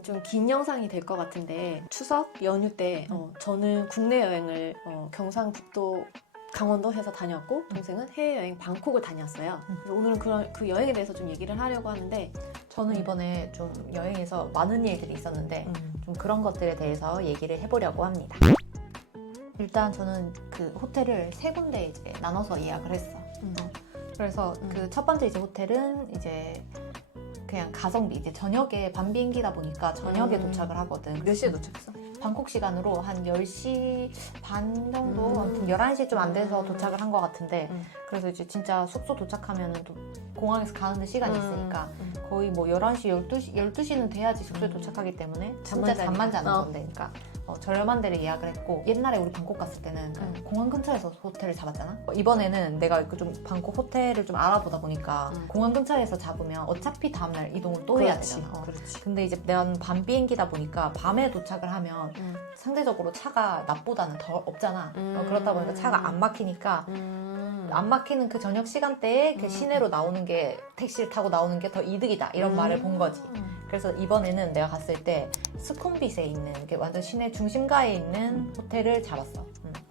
이번엔 좀 긴 영상이 될 것 같은데 추석 연휴 때 저는 국내 여행을 경상북도 강원도 해서 다녔고 동생은 해외여행 방콕을 다녔어요. 그래서 오늘은 그 여행에 대해서 좀 얘기를 하려고 하는데 저는 이번에 좀 여행에서 많은 일들이 있었는데 좀 그런 것들에 대해서 얘기를 해보려고 합니다. 일단 저는 그 호텔을 세 군데 이제 나눠서 예약을 했어. 그래서 그 첫 번째 이제 호텔은 이제 그냥 가성비 이제 저녁에 밤 비행기다 보니까 저녁에 도착을 하거든. 몇 시에 도착했어? 방콕 시간으로 한 10시 반 정도, 아무튼 11시 좀 안 돼서 도착을 한 것 같은데 그래서 이제 진짜 숙소 도착하면은 또 공항에서 가는데 시간이 있으니까 거의 뭐 11시, 12시는 돼야지 숙소에 도착하기 때문에 진짜 잠만 자는 건데 그러니까 저렴한 데를 예약을 했고 옛날에 우리 방콕 갔을 때는 공항 근처에서 호텔을 잡았잖아. 이번에는 내가 좀 방콕 호텔을 좀 알아보다 보니까 공항 근처에서 잡으면 어차피 다음날 이동을 또 해야 되잖아. 그렇지. 근데 이제 내가 밤 비행기다 보니까 밤에 도착을 하면 상대적으로 차가 낮보다는 더 없잖아. 그렇다 보니까 차가 안 막히니까 안 막히는 그 저녁 시간대에 그 시내로 나오는 게 택시를 타고 나오는 게 더 이득이다 이런 말을 본 거지. 그래서 이번에는 내가 갔을 때 스콘빗에 있는 게 완전 시내 중심가에 있는 호텔을 잡았어.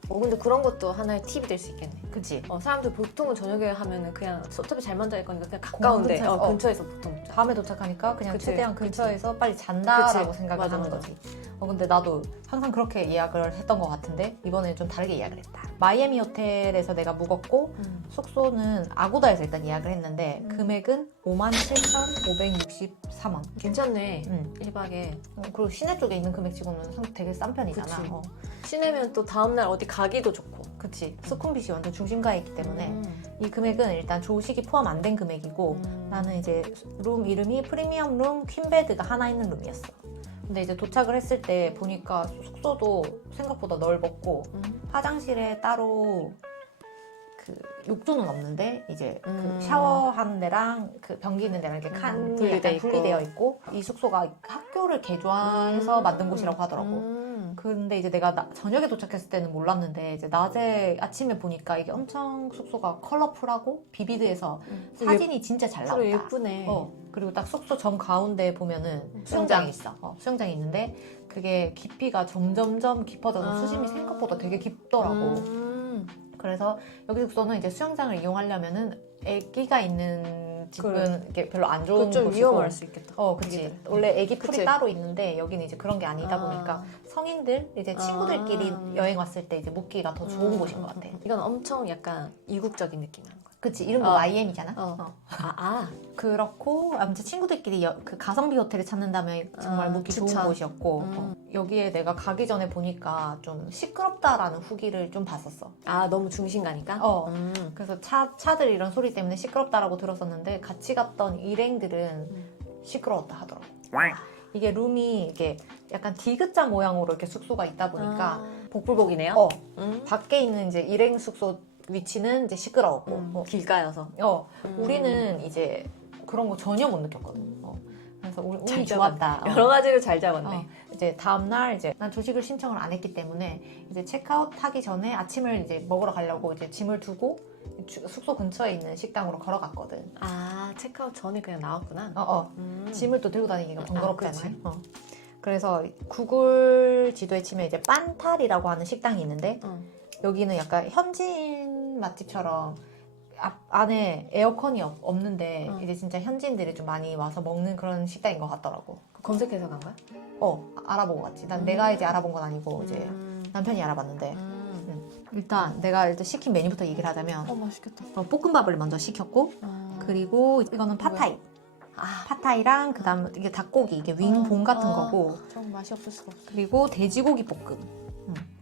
근데 그런 것도 하나의 팁이 될 수 있겠네. 그치? 사람들 보통은 저녁에 하면은 그냥 어차피 잠만 잘 거니까 그냥 가까운데 근처에서 보통 밤에 도착하니까 그냥 그치, 최대한 근처에서 빨리 잔다라고 그치. 생각을 맞아, 하는 맞아. 거지. 근데 나도 항상 그렇게 예약을 했던 것 같은데 이번에는 좀 다르게 예약을 했다. 마이애미 호텔에서 내가 묵었고 숙소는 아고다에서 일단 예약을 했는데 금액은 57,563원. 괜찮네. 1박에. 그리고 시내 쪽에 있는 금액치고는 되게 싼 편이잖아. 그치. 시내면 또 다음날 어디 가기도 좋고. 그치. 스콘빗이 완전 중심가에 있기 때문에 이 금액은 일단 조식이 포함 안 된 금액이고 나는 이제 룸 이름이 프리미엄 룸 퀸베드가 하나 있는 룸이었어. 근데 이제 도착을 했을 때 보니까 숙소도 생각보다 넓었고 화장실에 따로 그 욕조는 없는데 이제 그 샤워하는 데랑 그 변기 있는 데랑 이렇게 칸이 분리되어 있고 이 숙소가 학교를 개조해서 만든 곳이라고 하더라고. 근데 이제 내가 저녁에 도착했을 때는 몰랐는데 이제 낮에 아침에 보니까 이게 엄청 숙소가 컬러풀하고 비비드해서 사진이 진짜 잘 나왔다. 그래, 예쁘네. 그리고 딱 숙소 정 가운데에 보면은 수영장이 있어. 수영장이 있는데 그게 깊이가 점점점 깊어져서 수심이 생각보다 되게 깊더라고. 그래서 여기 숙소는 이제 수영장을 이용하려면은 애기가 있는 집은 이게 별로 안 좋은 좀 곳이고 위험할 수 있겠다. 그치. 원래 애기 풀이 그치. 따로 있는데 여기는 이제 그런 게 아니다 보니까 성인들 이제 친구들끼리 여행 왔을 때 이제 묵기가 더 좋은 곳인 것 같아. 이건 엄청 약간 이국적인 느낌 나는 거야. 그치. 이름도 마이애미잖아. 그렇고 아무튼 친구들끼리 그 가성비 호텔을 찾는다면 정말 묵기 추천. 좋은 곳이었고 여기에 내가 가기 전에 보니까 좀 시끄럽다라는 후기를 좀 봤었어. 너무 중심 가니까? 그래서 차들 이런 소리 때문에 시끄럽다라고 들었었는데 같이 갔던 일행들은 시끄러웠다 하더라고. 이게 룸이 이게 약간 디귿자 모양으로 이렇게 숙소가 있다 보니까 복불복이네요? 밖에 있는 이제 일행 숙소 위치는 이제 시끄러웠고 길가여서. 우리는 이제 그런 거 전혀 못 느꼈거든. 그래서 운이 좋았다. 여러 가지를 잘 잡았네. 이제 다음날 이제 난 조식을 신청을 안 했기 때문에 이제 체크아웃 하기 전에 아침을 이제 먹으러 가려고 이제 짐을 두고 숙소 근처에 있는 식당으로 걸어갔거든. 체크아웃 전에 그냥 나왔구나. 짐을 또 들고 다니기가 번거롭잖아요. 그래서 구글 지도에 치면 이제 빤탈이라고 하는 식당이 있는데 여기는 약간 현지인 맛집처럼 안에 에어컨이 없는데 이제 진짜 현지인들이 좀 많이 와서 먹는 그런 식당인 것 같더라고. 검색해서 간 거야? 알아보고 갔지. 난 내가 이제 알아본 건 아니고 이제 남편이 알아봤는데 일단 내가 시킨 메뉴부터 얘기를 하자면 맛있겠다. 볶음밥을 먼저 시켰고 그리고 이거는 팟타이. 팟타이랑 그다음 이게 닭고기 이게 윙봉 같은 거고 좀 맛이 없을 수가 없어. 그리고 돼지고기 볶음.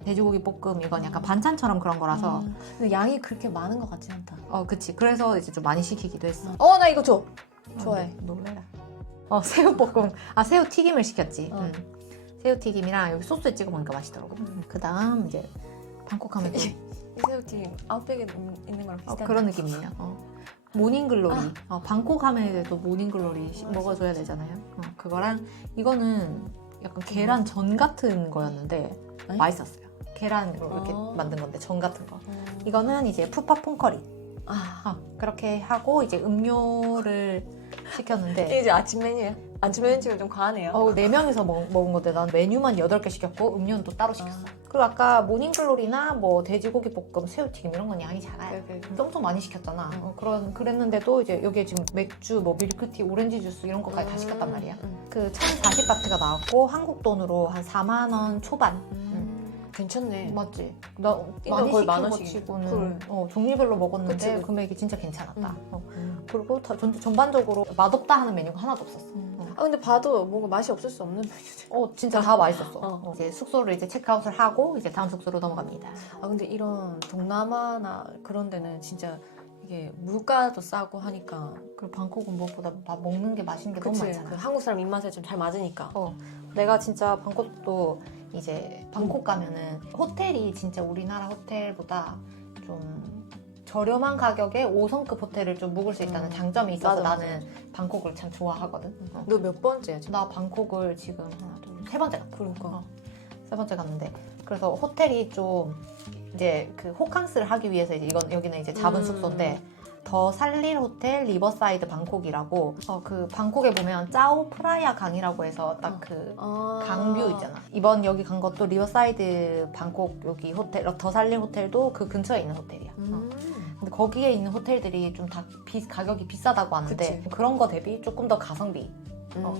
돼지고기 볶음 이건 약간 반찬처럼 그런 거라서 근데 양이 그렇게 많은 것 같진 않다. 그치. 그래서 이제 좀 많이 시키기도 했어. 나 이거 줘. 좋아해. 놀래라. 새우볶음. 새우튀김을 시켰지. 새우튀김이랑 여기 소스에 찍어 먹으니까 맛있더라고. 그 다음 이제 방콕 하면 또 이 새우튀김 아웃백에 있는 거랑 비슷한 그런 느낌이에요. 모닝글로리. 방콕 하면 이제 또 모닝글로리 먹어줘야 되잖아요. 그거랑 이거는 약간 계란 전 같은 거였는데 맛있었어요. 계란으로 이렇게 만든 건데 전 같은 거. 이거는 이제 푸파 퐁커리. 그렇게 하고 이제 음료를 시켰는데 이게 이제 아침 메뉴야? 아침 브런치가 좀 과하네요. 4명이서 먹은 건데 난 메뉴만 8개 시켰고 음료는 또 따로 시켰어. 그리고 아까 모닝글로리나 뭐 돼지고기 볶음, 새우튀김 이런 건 양이 작아요. 엄청 많이 시켰잖아. 그랬는데도 이제 여기에 지금 맥주, 뭐 밀크티, 오렌지 주스 이런 것까지 다 시켰단 말이야. 그 1040바트가 나왔고 한국 돈으로 한 4만 원 초반. 괜찮네. 맞지? 나 이거 많이 거의 시킨 만 것 원씩이네. 치고는 종류별로 먹었는데 그치. 금액이 진짜 괜찮았다. 그리고 전반적으로 맛없다 하는 메뉴가 하나도 없었어. 근데 봐도 뭔가 맛이 없을 수 없는 메뉴죠. 진짜 다 맛있었어. 이제 숙소를 이제 체크아웃을 하고 이제 다음 숙소로 넘어갑니다. 근데 이런 동남아나 그런 데는 진짜 이게 물가도 싸고 하니까 그리고 방콕은 무엇보다 먹는 게 맛있는 게 너무 그치? 많잖아. 그 한국 사람 입맛에 좀 잘 맞으니까. 내가 진짜 방콕도 이제 방콕 가면은 호텔이 진짜 우리나라 호텔보다 좀 저렴한 가격에 5성급 호텔을 좀 묵을 수 있다는 장점이 있어서 맞아, 나는 방콕을 참 좋아하거든. 너 몇 번째야 지금? 나 방콕을 지금 하나, 둘, 세 번째 갔다. 그러니까. 세 번째 갔는데 그래서 호텔이 좀 이제 그 호캉스를 하기 위해서 이제 여기는 이제 잡은 숙소인데 더 살릴 호텔 리버사이드 방콕이라고 그 방콕에 보면 짜오 프라야 강이라고 해서 딱 그 강뷰 있잖아. 이번 여기 간 것도 리버사이드 방콕 여기 호텔 더 살릴 호텔도 그 근처에 있는 호텔이야. 근데 거기에 있는 호텔들이 좀 다 가격이 비싸다고 하는데 그치. 그런 거 대비 조금 더 가성비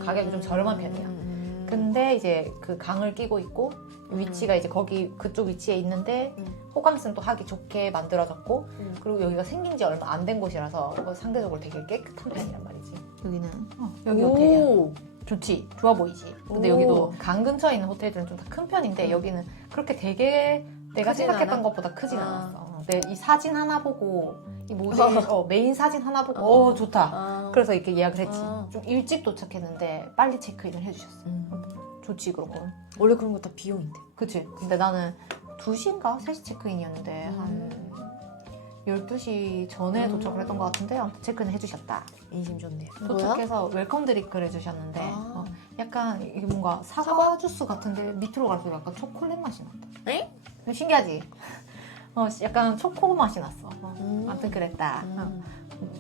가격이 좀 저렴한 편이야. 근데 이제 그 강을 끼고 있고 위치가 이제 거기 그쪽 위치에 있는데 호캉스는 또 하기 좋게 만들어졌고 그리고 여기가 생긴 지 얼마 안 된 곳이라서 상대적으로 되게 깨끗한 편이란 말이지. 여기는 여기 호텔이야. 좋지? 좋아 보이지? 근데 여기도 강 근처에 있는 호텔들은 좀 다 큰 편인데 여기는 그렇게 되게 내가 크진 생각했던 않아? 것보다 크진 않았어. 이 사진 하나 보고 이 모델 메인 사진 하나 보고 좋다. 그래서 이렇게 예약을 했지. 좀 일찍 도착했는데 빨리 체크인을 해주셨어. 좋지 그런 건. 원래 그런 거 다 비용인데. 그치. 근데 나는 2시인가 3시 체크인이었는데 한 12시 전에 도착을 했던 것 같은데 아무튼 체크인 해주셨다. 인심 좋네. 도착해서 웰컴 드링크를 해주셨는데 약간 이게 뭔가 사과 주스 같은데 밑으로 갈수록 약간 초콜릿 맛이 난다. 에? 신기하지? 약간 초코 맛이 났어. 아무튼 그랬다.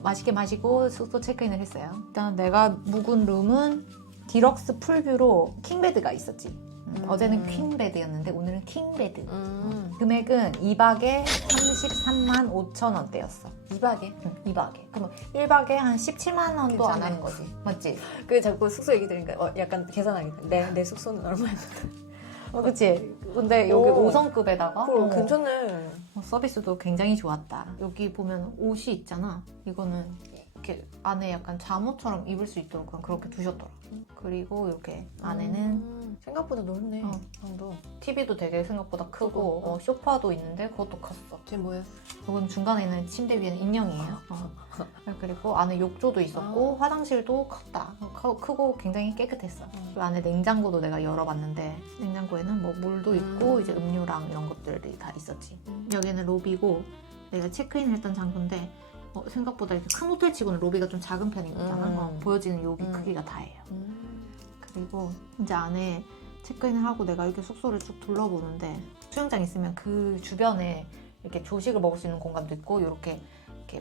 맛있게 마시고 숙소 체크인을 했어요. 일단 내가 묵은 룸은 디럭스 풀뷰로 킹베드가 있었지. 어제는 퀸베드였는데 오늘은 킹베드. 금액은 2박에 33만 5천 원대였어. 2박에? 2박에. 그럼 1박에 한 17만 원도 안 괜찮네. 하는 거지. 맞지? 그 자꾸 숙소 얘기 들으니까 약간 계산하겠다. 내 숙소는 얼마였나? 그치? 근데 여기 오. 5성급에다가 괜찮네. 서비스도 굉장히 좋았다. 여기 보면 옷이 있잖아. 이거는 이렇게 안에 약간 잠옷처럼 입을 수 있도록 그렇게 두셨더라. 그리고 이렇게 안에는 생각보다 넓네. 방도. TV도 되게 생각보다 크고 소파도 있는데 그것도 컸어. 쟤 뭐야? 이건 중간에 있는 침대 위에는 인형이에요. 그리고 안에 욕조도 있었고 화장실도 컸다. 크고 굉장히 깨끗했어. 그 안에 냉장고도 내가 열어봤는데 냉장고에는 뭐 물도 있고 이제 음료랑 이런 것들이 다 있었지. 여기는 로비고 내가 체크인을 했던 장소인데 생각보다 이렇게 큰 호텔치고는 로비가 좀 작은 편인 거잖아. 보여지는 여기 크기가 다예요. 그리고 이제 안에 체크인을 하고 내가 이렇게 숙소를 쭉 둘러보는데 수영장 있으면 그 주변에 이렇게 조식을 먹을 수 있는 공간도 있고 이렇게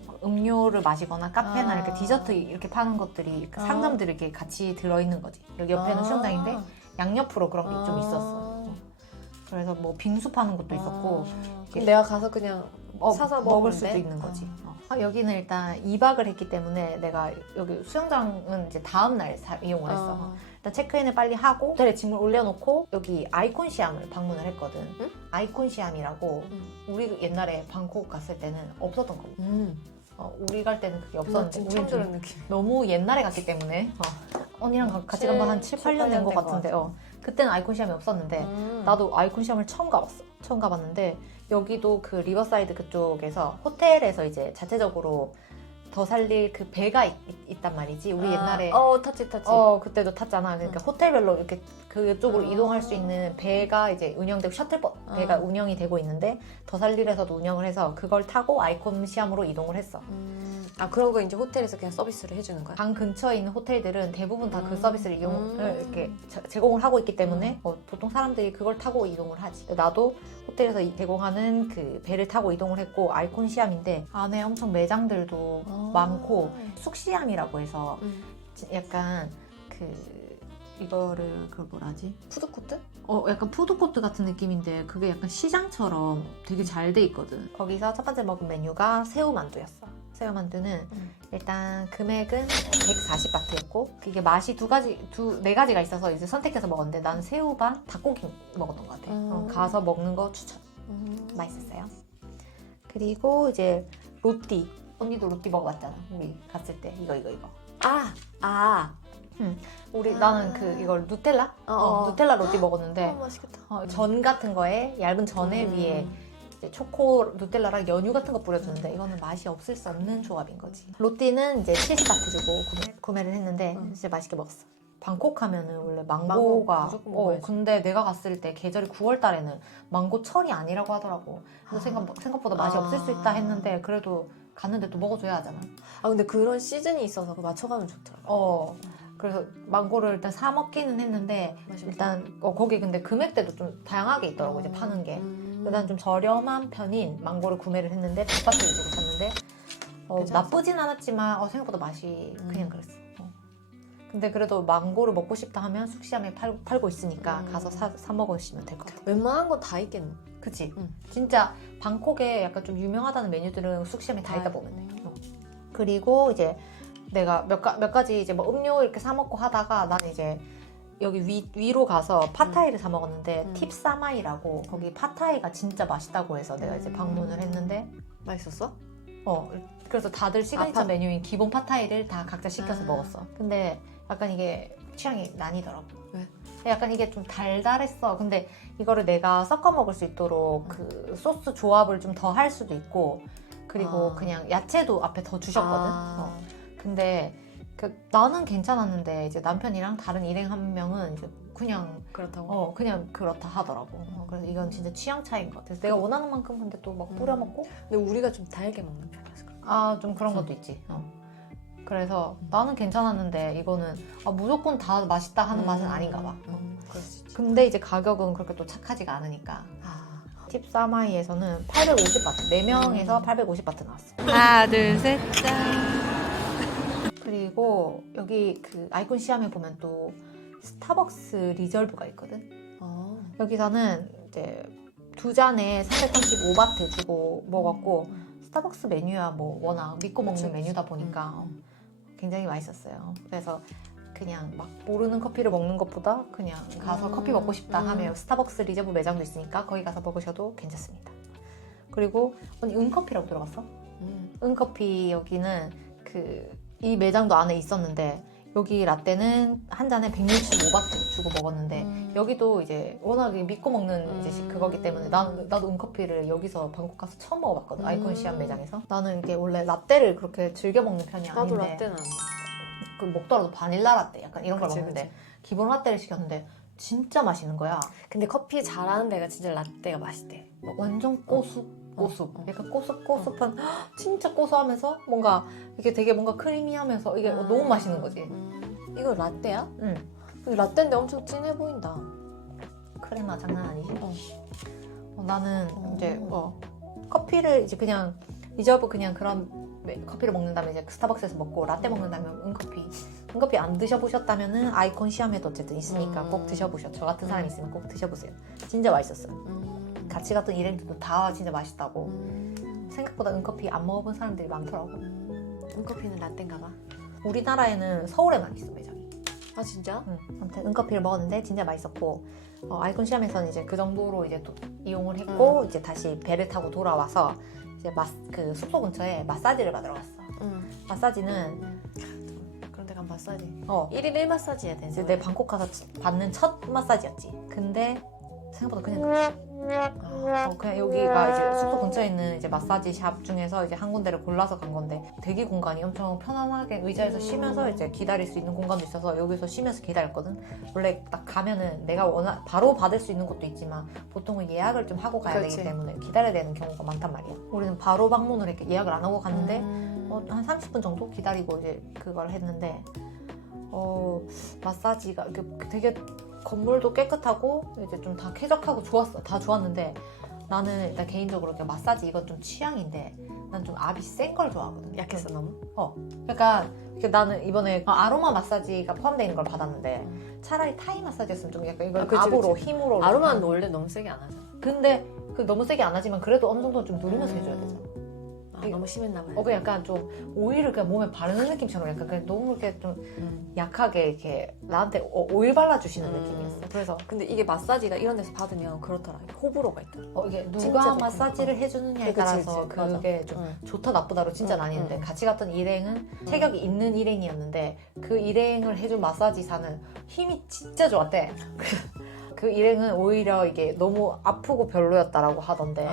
막 음료를 마시거나 카페나 이렇게 디저트 이렇게 파는 것들이 상점들이 이렇게 같이 들어있는 거지. 여기 옆에는 수영장인데 양옆으로 그런 게 좀 있었어. 그래서 뭐 빙수 파는 것도 있었고 내가 가서 그냥 사서 먹을 먹으면 수도 돼? 있는 거지. 여기는 일단 2박을 했기 때문에 내가 여기 수영장은 이제 다음 날 이용을 했어. 일단 체크인을 빨리 하고 호텔에 짐을 올려놓고 여기 아이콘 시암을 방문을 했거든. 응? 아이콘 시암이라고 우리 옛날에 방콕 갔을 때는 없었던 거. 우리 갈 때는 그게 없었는데 처음 우리는 들은 느낌. 너무 옛날에 갔기 때문에 언니랑 같이 간 건 한 7, 8년 된 것 같은데 그때는 아이콘 시암이 없었는데 나도 아이콘 시암을 처음 가봤어. 처음 가봤는데 여기도 그 리버사이드 그쪽에서 호텔에서 이제 자체적으로 더 살릴 그 배가 있단 말이지. 우리 옛날에 타치 그때도 탔잖아. 그러니까 호텔별로 이렇게 그쪽으로 이동할 수 있는 배가 이제 운영되고 셔틀버 배가 운영이 되고 있는데 더 살릴에서도 운영을 해서 그걸 타고 아이콘 시암으로 이동을 했어. 그런 거 이제 호텔에서 그냥 서비스를 해주는 거야? 강 근처에 있는 호텔들은 대부분 다 그 서비스를 이렇게 제공을 하고 있기 때문에 보통 사람들이 그걸 타고 이동을 하지. 나도 호텔에서 제공하는 그 배를 타고 이동을 했고 아이콘 시암인데 안에 엄청 매장들도 많고 숙시암이라고 해서 약간 이거를 그걸 뭐라 하지? 푸드코트? 약간 푸드코트 같은 느낌인데 그게 약간 시장처럼 되게 잘 돼 있거든. 거기서 첫 번째 먹은 메뉴가 새우만두였어. 새우만두는 일단 금액은 140바트였고 이게 맛이 네 가지가 있어서 이제 선택해서 먹었는데 나는 새우반 닭고기 먹었던 것 같아. 가서 먹는 거 추천. 맛있었어요. 그리고 이제 로띠. 언니도 로띠 먹어봤잖아. 우리 갔을 때 이거. 나는 이걸 누텔라? 누텔라 로띠 먹었는데 맛있겠다. 전 같은 거에 얇은 전에 위에 이제 초코 누텔라랑 연유 같은 거 뿌려주는데 이거는 맛이 없을 수 없는 조합인 거지. 로띠는 이제 70바트 주고 구매를 했는데 진짜 맛있게 먹었어. 방콕 하면은 원래 망고가 무조건 먹어야지. 근데 내가 갔을 때 계절이 9월 달에는 망고 철이 아니라고 하더라고. 그래서 생각보다 맛이 없을 수 있다 했는데 그래도 갔는데 또 먹어줘야 하잖아. 근데 그런 시즌이 있어서 맞춰가면 좋더라고. 그래서 망고를 일단 사 먹기는 했는데 일단 거기 근데 금액대도 좀 다양하게 있더라고 이제 파는 게. 일단 좀 저렴한 편인 망고를 구매를 했는데 100바트를 주고 샀는데 나쁘진 않았지만 생각보다 맛이 그냥 그랬어. 근데 그래도 망고를 먹고 싶다 하면 숙시암에 팔고 있으니까 가서 사 먹으시면 될 것 같아. 웬만한 건 다 있겠네. 그치? 진짜 방콕에 약간 좀 유명하다는 메뉴들은 숙시암에 다 있다 보면. 그리고 이제 내가 몇 가지 이제 뭐 음료 이렇게 사 먹고 하다가 나는 이제 여기 위로 가서 팟타이를 사 먹었는데 팁사마이라고 거기 팟타이가 진짜 맛있다고 해서 내가 이제 방문을 했는데 맛있었어? 그래서 다들 시그니처 메뉴인 기본 팟타이를 다 각자 시켜서 먹었어. 근데 약간 이게 취향이 나뉘더라고. 왜? 약간 이게 좀 달달했어. 근데 이거를 내가 섞어 먹을 수 있도록 그 소스 조합을 좀 더 할 수도 있고 그리고 그냥 야채도 앞에 더 주셨거든. 근데 나는 괜찮았는데 이제 남편이랑 다른 일행 한 명은 이제 그냥 그렇다고? 그냥 그렇다 하더라고. 그래서 이건 진짜 취향 차이인 것 같아. 그래서 내가 원하는 만큼 근데 또 막 뿌려 먹고. 근데 우리가 좀 달게 먹는 편이라서 그래. 좀 그런 것도 있지. 그래서 나는 괜찮았는데 이거는 무조건 다 맛있다 하는 맛은 아닌가 봐. 그럴 수 있지. 근데 이제 가격은 그렇게 또 착하지가 않으니까. 팁사마이에서는 850바트, 4명에서 850바트 나왔어. 하나, 둘, 셋, 짠. 그리고 여기 아이콘 시암에 보면 또 스타벅스 리졸브가 있거든. 여기서는 이제 2잔에 335바트 주고 먹었고 스타벅스 메뉴야 뭐 워낙 믿고 먹는 메뉴다 보니까 굉장히 맛있었어요. 그래서 그냥 막 모르는 커피를 먹는 것보다 그냥 가서 커피 먹고 싶다 하면 스타벅스 리저브 매장도 있으니까 거기 가서 먹으셔도 괜찮습니다. 그리고 언니 은커피라고 들어봤어? 은커피 여기는 이 매장도 안에 있었는데 여기 라떼는 한 잔에 165바트 주고 먹었는데 여기도 이제 워낙에 믿고 먹는 이제 그거기 때문에 나도 은커피를 여기서 방콕 가서 처음 먹어봤거든. 아이콘 시암 매장에서. 나는 이게 원래 라떼를 그렇게 즐겨 먹는 편이 아닌데 나도 라떼는 안 먹어. 먹더라도 바닐라 라떼 약간 이런 걸 그치, 먹는데 그치. 기본 라떼를 시켰는데 진짜 맛있는 거야. 근데 커피 잘하는 데가 진짜 라떼가 맛있대. 완전 고수. 약간 고수한 진짜 고소하면서 뭔가 이게 되게 뭔가 크리미하면서 이게 너무 맛있는 거지. 이거 라떼야? 응. 근데 라떼인데 엄청 진해 보인다. 크레마 장난 아니지? 나는 이제 커피를 이제 그냥 리저브 그냥 그런 커피를 먹는 다음에 이제 스타벅스에서 먹고 라떼 먹는 다음에 은커피 안 드셔보셨다면은 아이콘 시암에도 어쨌든 있으니까 꼭 드셔보셔. 저 같은 사람이 있으면 꼭 드셔보세요. 진짜 맛있었어요. 같이 갔던 일행들도 다 진짜 맛있다고. 생각보다 은커피 안 먹어본 사람들이 많더라고. 은커피는 라떼인가 봐. 우리나라에는 서울에만 있어 매장이. 아 진짜? 아무튼 은커피를 먹었는데 진짜 맛있었고 아이콘 시암에서는 이제 그 정도로 이제 또 이용을 했고 이제 다시 배를 타고 돌아와서 이제 그 숙소 근처에 마사지를 받으러 갔어. 마사지는 그런 데 가면 마사지. 1일 1마사지 해야 이제 되는 내 방콕 가서 받는 첫 마사지였지. 근데 생각보다 그냥 그랬어. 그냥 여기가 이제 숙소 근처에 있는 이제 마사지 샵 중에서 이제 한 군데를 골라서 간 건데 대기 공간이 엄청 편안하게 의자에서 쉬면서 이제 기다릴 수 있는 공간도 있어서 여기서 쉬면서 기다렸거든. 원래 딱 가면은 내가 바로 받을 수 있는 것도 있지만 보통은 예약을 좀 하고 가야 되기 때문에 기다려야 되는 경우가 많단 말이야. 우리는 바로 방문을 이렇게 예약을 안 하고 갔는데 한 30분 정도 기다리고 이제 그걸 했는데 마사지가 되게 건물도 깨끗하고 이제 좀 다 쾌적하고 좋았어. 다 좋았는데 나는 일단 개인적으로 마사지 이건 좀 취향인데 난 좀 압이 센 걸 좋아하거든. 약했어 너무? 그러니까 나는 이번에 아로마 마사지가 포함되어 있는 걸 받았는데 차라리 타이 마사지였으면 좀 약간 이걸 그치, 압으로 그치. 힘으로 아로마는 원래 너무 세게 안 하잖아. 근데 그 너무 세게 안 하지만 그래도 어느 정도 좀 누리면서 해줘야 되잖아. 너무 심했나 봐요. 그 약간 좀 오일을 그냥 몸에 바르는 느낌처럼 약간 그냥 너무 이렇게 좀 약하게 이렇게 나한테 오일 발라주시는 느낌이었어. 그래서 근데 이게 마사지가 이런 데서 받으면 그렇더라. 호불호가 있더라. 이게 진짜 누가 좋구나. 마사지를 해주느냐에 그치, 따라서 그치. 맞아. 그게 좀 좋다 나쁘다로 진짜 나뉘는데 같이 갔던 일행은 체격이 있는 일행이었는데 그 일행을 해준 마사지사는 힘이 진짜 좋았대. 그 일행은 오히려 이게 너무 아프고 별로였다라고 하던데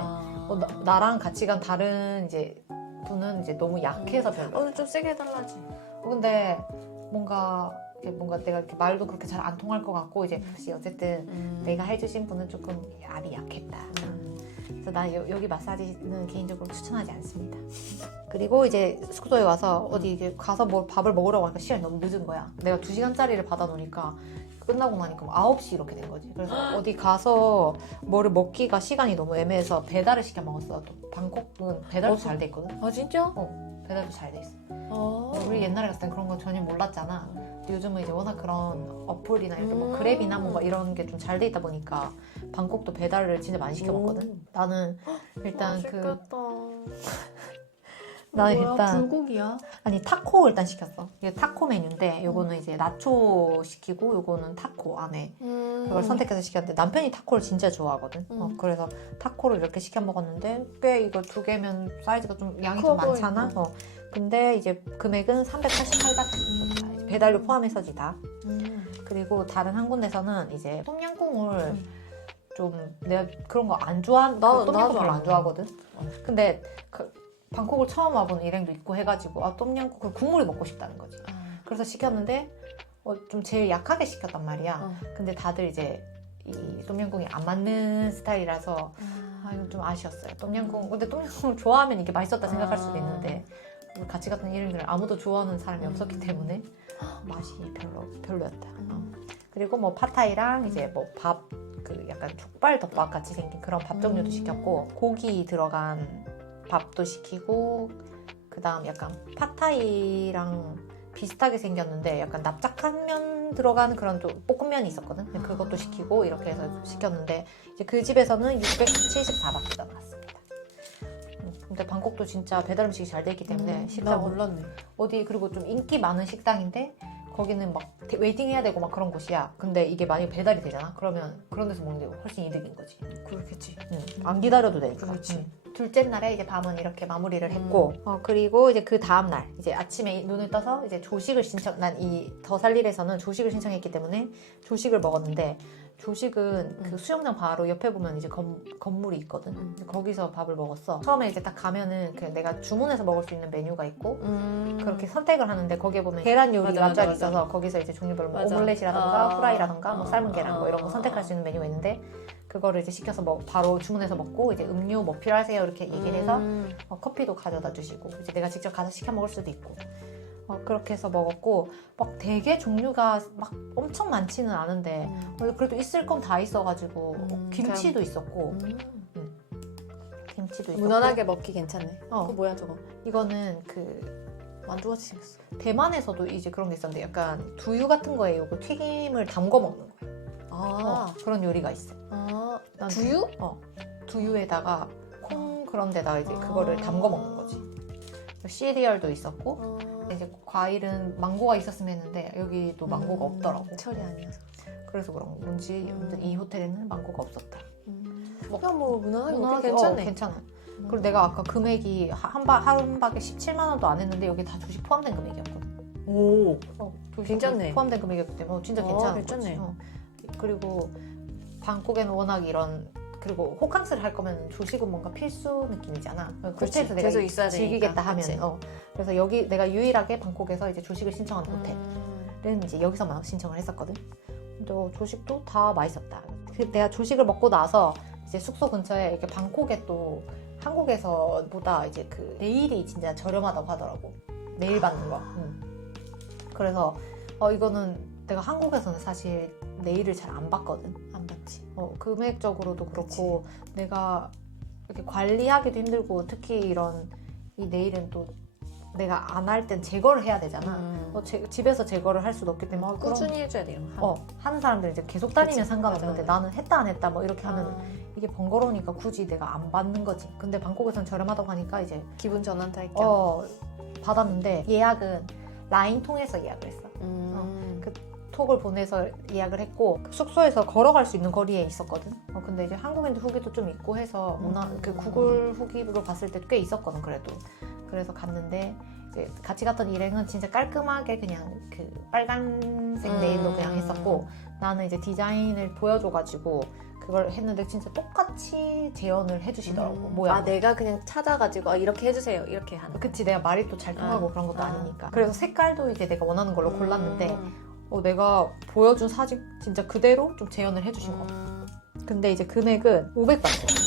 나랑 같이 간 다른 이제 분은 이제 너무 약해서 별로. 오늘 좀 세게 해달라지. 근데 뭔가 내가 이렇게 말도 그렇게 잘 안 통할 것 같고 이제 혹시 어쨌든 내가 해주신 분은 조금 압이 약했다. 그래서 난 여기 마사지는 개인적으로 추천하지 않습니다. 그리고 이제 숙소에 와서 어디 이제 가서 뭐 밥을 먹으라고 하니까 시간이 너무 늦은 거야. 내가 2시간짜리를 받아놓으니까 끝나고 나니까 9시 이렇게 된 거지. 그래서 어디 가서 뭐를 먹기가 시간이 너무 애매해서 배달을 시켜 먹었어. 또 방콕은 배달도 잘 돼 있거든. 아 진짜? 배달도 잘 돼 있어. 어. 우리 옛날에 갔을 땐 그런 거 전혀 몰랐잖아. 근데 요즘은 이제 워낙 그런 어플이나 이렇게 뭐 그랩이나 뭔가 이런 게 좀 잘 돼 있다 보니까 방콕도 배달을 진짜 많이 시켜 먹거든. 나는 일단 맛있겠다. 나는 뭐야, 일단 불고기야? 아니 타코 일단 시켰어. 이게 타코 메뉴인데 요거는 이제 나초 시키고 요거는 타코 안에 그걸 선택해서 시켰는데 남편이 타코를 진짜 좋아하거든. 그래서 타코를 이렇게 시켜 먹었는데 꽤 이거 2개면 사이즈가 좀 양이 좀 많잖아. 근데 이제 금액은 388바트. 배달료 포함해서지 다. 그리고 다른 한 군데서는 이제 똠양꿍을 좀 내가 그런 거 안 좋아한 똠양꿍 별로 안 좋아하거든. 근데 방콕을 처음 와본 일행도 있고 해가지고 똠양꿍 그 국물이 먹고 싶다는 거지. 그래서 시켰는데 좀 제일 약하게 시켰단 말이야. 근데 다들 이제 이 똠양꿍이 안 맞는 스타일이라서 이건 좀 아쉬웠어요. 똠양꿍 근데 똠양꿍을 좋아하면 이게 맛있었다 생각할 수도 있는데 우리 같이 갔던 일행들은 아무도 좋아하는 사람이 없었기 때문에 맛이 별로였다. 그리고 뭐 팟타이랑 이제 뭐 밥 그 약간 족발 덮밥 같이 생긴 그런 밥 종류도 시켰고 고기 들어간 밥도 시키고 그 다음 약간 팟타이랑 비슷하게 생겼는데 약간 납작한 면 들어간 그런 좀 볶음면이 있었거든. 그것도 시키고 이렇게 해서 시켰는데 이제 그 집에서는 674바트가 나왔습니다. 근데 방콕도 진짜 배달 음식이 잘 돼 있기 때문에 나 몰랐네. 어디 그리고 좀 인기 많은 식당인데 거기는 막 웨이팅 해야 되고 막 그런 곳이야. 근데 이게 만약에 배달이 되잖아? 그러면 그런 데서 먹는 게 훨씬 이득인 거지. 그렇겠지. 안 기다려도 되니까. 그렇지. 둘째 날에 이제 밤은 이렇게 마무리를 했고 그리고 이제 그 다음 날 이제 아침에 눈을 떠서 이제 조식을 난 이 더 살릴에서는 조식을 신청했기 때문에 조식을 먹었는데 조식은 그 수영장 바로 옆에 보면 이제 건물이 있거든. 거기서 밥을 먹었어. 처음에 이제 딱 가면은 그 내가 주문해서 먹을 수 있는 메뉴가 있고 그렇게 선택을 하는데 거기에 보면 계란 요리가 쫙 있어서 거기서 이제 종류별로 뭐 오믈렛이라던가 후라이라던가 뭐 삶은 계란 뭐 이런 거 선택할 수 있는 메뉴가 있는데 그거를 이제 시켜서 바로 주문해서 먹고 이제 음료 뭐 필요하세요 이렇게 얘기를 해서 커피도 가져다 주시고 이제 내가 직접 가서 시켜 먹을 수도 있고 그렇게 해서 먹었고 막 되게 종류가 막 엄청 많지는 않은데 그래도 있을 건 다 있어가지고 김치도 있었고 김치도 있었고 무난하게 먹기 괜찮네. 그거 뭐야 저거? 이거는 그 만두같이 생겼어. 대만에서도 이제 그런 게 있었는데 약간 두유 같은 거에 요거 튀김을 담궈 먹는 거야. 그런 요리가 있어. 난 두유? 두유에다가 콩 그런 데다가 이제 그거를 담궈 먹는 거지. 시리얼도 있었고 이제 과일은 망고가 있었으면 했는데 여기도 망고가 없더라고. 철이 아니어서. 그래서 그런 건지 아무튼 이 호텔에는 망고가 없었다. 그냥 뭐 무난하게 먹기 무난하게 괜찮네. 괜찮아. 그리고 내가 아까 금액이 하루 한 박에 17만 원도 안 했는데 여기 다 조식 포함된 금액이었거든. 오. 조식 괜찮네. 포함된 금액이었기 때문에 진짜 괜찮은 괜찮네. 거지. 그리고 방콕에는 워낙 이런 그리고 호캉스를 할 거면 조식은 뭔가 필수 느낌이잖아. 호텔에서 내가 계속 있어야 즐기겠다 되니까. 하면 그래서 여기 내가 유일하게 방콕에서 이제 조식을 신청한 호텔은 이제 여기서만 신청을 했었거든. 근데 조식도 다 맛있었다. 내가 조식을 먹고 나서 이제 숙소 근처에 이렇게 방콕에 또 한국에서보다 이제 그 네일이 진짜 저렴하다고 하더라고. 네일 받는 거. 그래서 이거는 내가 한국에서는 사실 네일을 잘 안 받거든. 안 받지. 금액적으로도 그렇고 내가 이렇게 관리하기도 힘들고 특히 이런 이 네일은 또 내가 안 할 땐 제거를 해야 되잖아. 집에서 제거를 할 수도 없기 때문에 그럼 꾸준히 해줘야 돼요. 하는 사람들은 이제 계속 다니면 그치. 상관없는데 맞아. 나는 했다 안 했다 뭐 이렇게 하면 이게 번거로우니까 굳이 내가 안 받는 거지. 근데 방콕에선 저렴하다고 하니까 이제 기분 전환 탈 겸. 받았는데 예약은 라인 통해서 예약을 했어. 톡을 보내서 예약을 했고 숙소에서 걸어갈 수 있는 거리에 있었거든. 근데 이제 한국인들 후기도 좀 있고 해서 그 구글 후기로 봤을 때 꽤 있었거든. 그래서 갔는데 이제 같이 갔던 일행은 진짜 깔끔하게 그냥 그 빨간색 네일로 그냥 했었고 나는 이제 디자인을 보여줘가지고 그걸 했는데 진짜 똑같이 재현을 해주시더라고. 모양. 내가 그냥 찾아가지고 이렇게 해주세요. 이렇게 하는. 그치, 내가 말이 또 잘 통하고 그런 것도 아니니까. 그래서 색깔도 이제 내가 원하는 걸로 골랐는데 내가 보여준 사진 진짜 그대로 좀 재현을 해주신 거 같아. 근데 이제 금액은 500바트.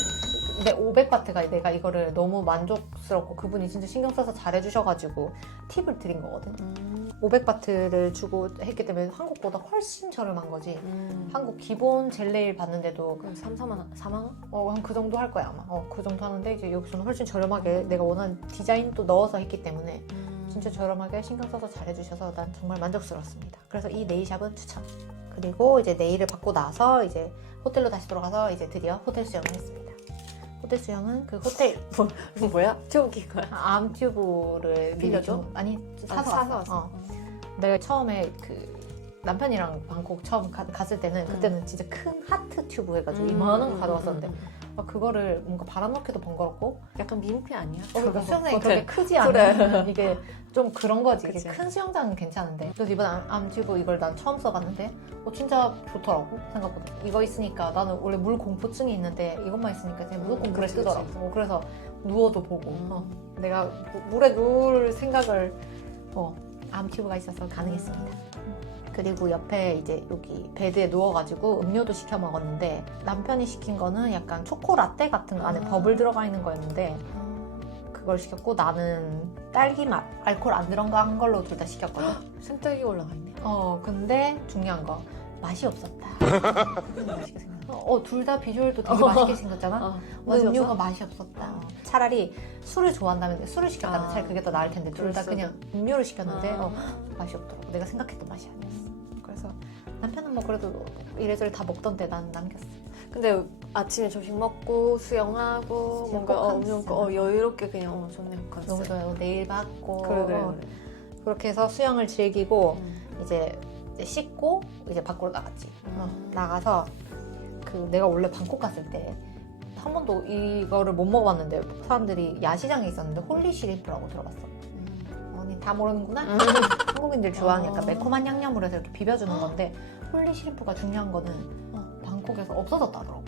근데 500바트가 내가 이거를 너무 만족스럽고 그분이 진짜 신경 써서 잘해주셔가지고 팁을 드린 거거든. 500바트를 주고 했기 때문에 한국보다 훨씬 저렴한 거지. 한국 기본 젤 네일 받는데도 3, 4만 원? 4만 원? 한 그 정도 할 거야 아마. 그 정도 하는데 이제 여기서는 훨씬 저렴하게 내가 원하는 디자인도 넣어서 했기 때문에 진짜 저렴하게 신경 써서 잘해주셔서 난 정말 만족스럽습니다. 그래서 이 네일샵은 추천. 그리고 이제 네일을 받고 나서 이제 호텔로 다시 돌아가서 이제 드디어 호텔 수영을 했습니다. 호텔 수영은 그 호텔 뭐야? 튜브기 거야? 암튜브를 빌려줘? 아니 사서 왔어. 내가 처음에 그 남편이랑 방콕 처음 갔을 때는 그때는 진짜 큰 하트 튜브 해가지고 이만한 거 가져왔었는데 그거를 뭔가 발아넣기도 번거롭고 약간 민폐 아니야? 그러니까 수영장이 호텔. 그렇게 크지 않으면 이게 좀 그런 거지. 그치. 이게 큰 수영장은 괜찮은데 그래서 이번 암튜브 이걸 난 처음 써봤는데 진짜 좋더라고 생각보다. 이거 있으니까 나는 원래 물 공포증이 있는데 이것만 있으니까 그냥 무조건 물에 뜨더라고. 그래서 누워도 보고 내가 물에 누울 생각을 암튜브가 있어서 가능했습니다. 그리고 옆에 이제 여기 베드에 누워가지고 음료도 시켜 먹었는데 남편이 시킨 거는 약간 초코 라떼 같은 거 안에 버블 들어가 있는 거였는데 그걸 시켰고 나는 딸기 맛 알코올 안 들어간 걸로 둘 다 시켰거든. 생딸기 올라가 있네. 근데 중요한 거 맛이 없었다. 맛있게 생겼어. 둘 다 비주얼도 되게 맛있게 생겼잖아. 맛이 음료가 없어? 맛이 없었다. 차라리 술을 좋아한다면 술을 시켰다면 차라리 그게 더 나을 텐데 둘 다 그냥 음료를 시켰는데 맛이 없더라고. 내가 생각했던 맛이 아니었어. 그래서 남편은 뭐 그래도 이래저래 다 먹던데 난 남겼어. 근데 아침에 점심 먹고 수영하고 뭔가 음료 먹고 여유롭게 그냥 좋네. 너무 좋아요. 내일 받고 그래. 그렇게 해서 수영을 즐기고 이제 씻고 이제 밖으로 나갔지. 나가서 그 내가 원래 방콕 갔을 때 한 번도 이거를 못 먹어봤는데 사람들이 야시장에 있었는데 홀리 시림프라고 들어봤어. 언니 다 모르는구나? 한국인들 좋아하는 약간 매콤한 양념으로 해서 이렇게 비벼주는 건데 홀리 시림프가 중요한 거는 방콕에서 없어졌다 하더라고.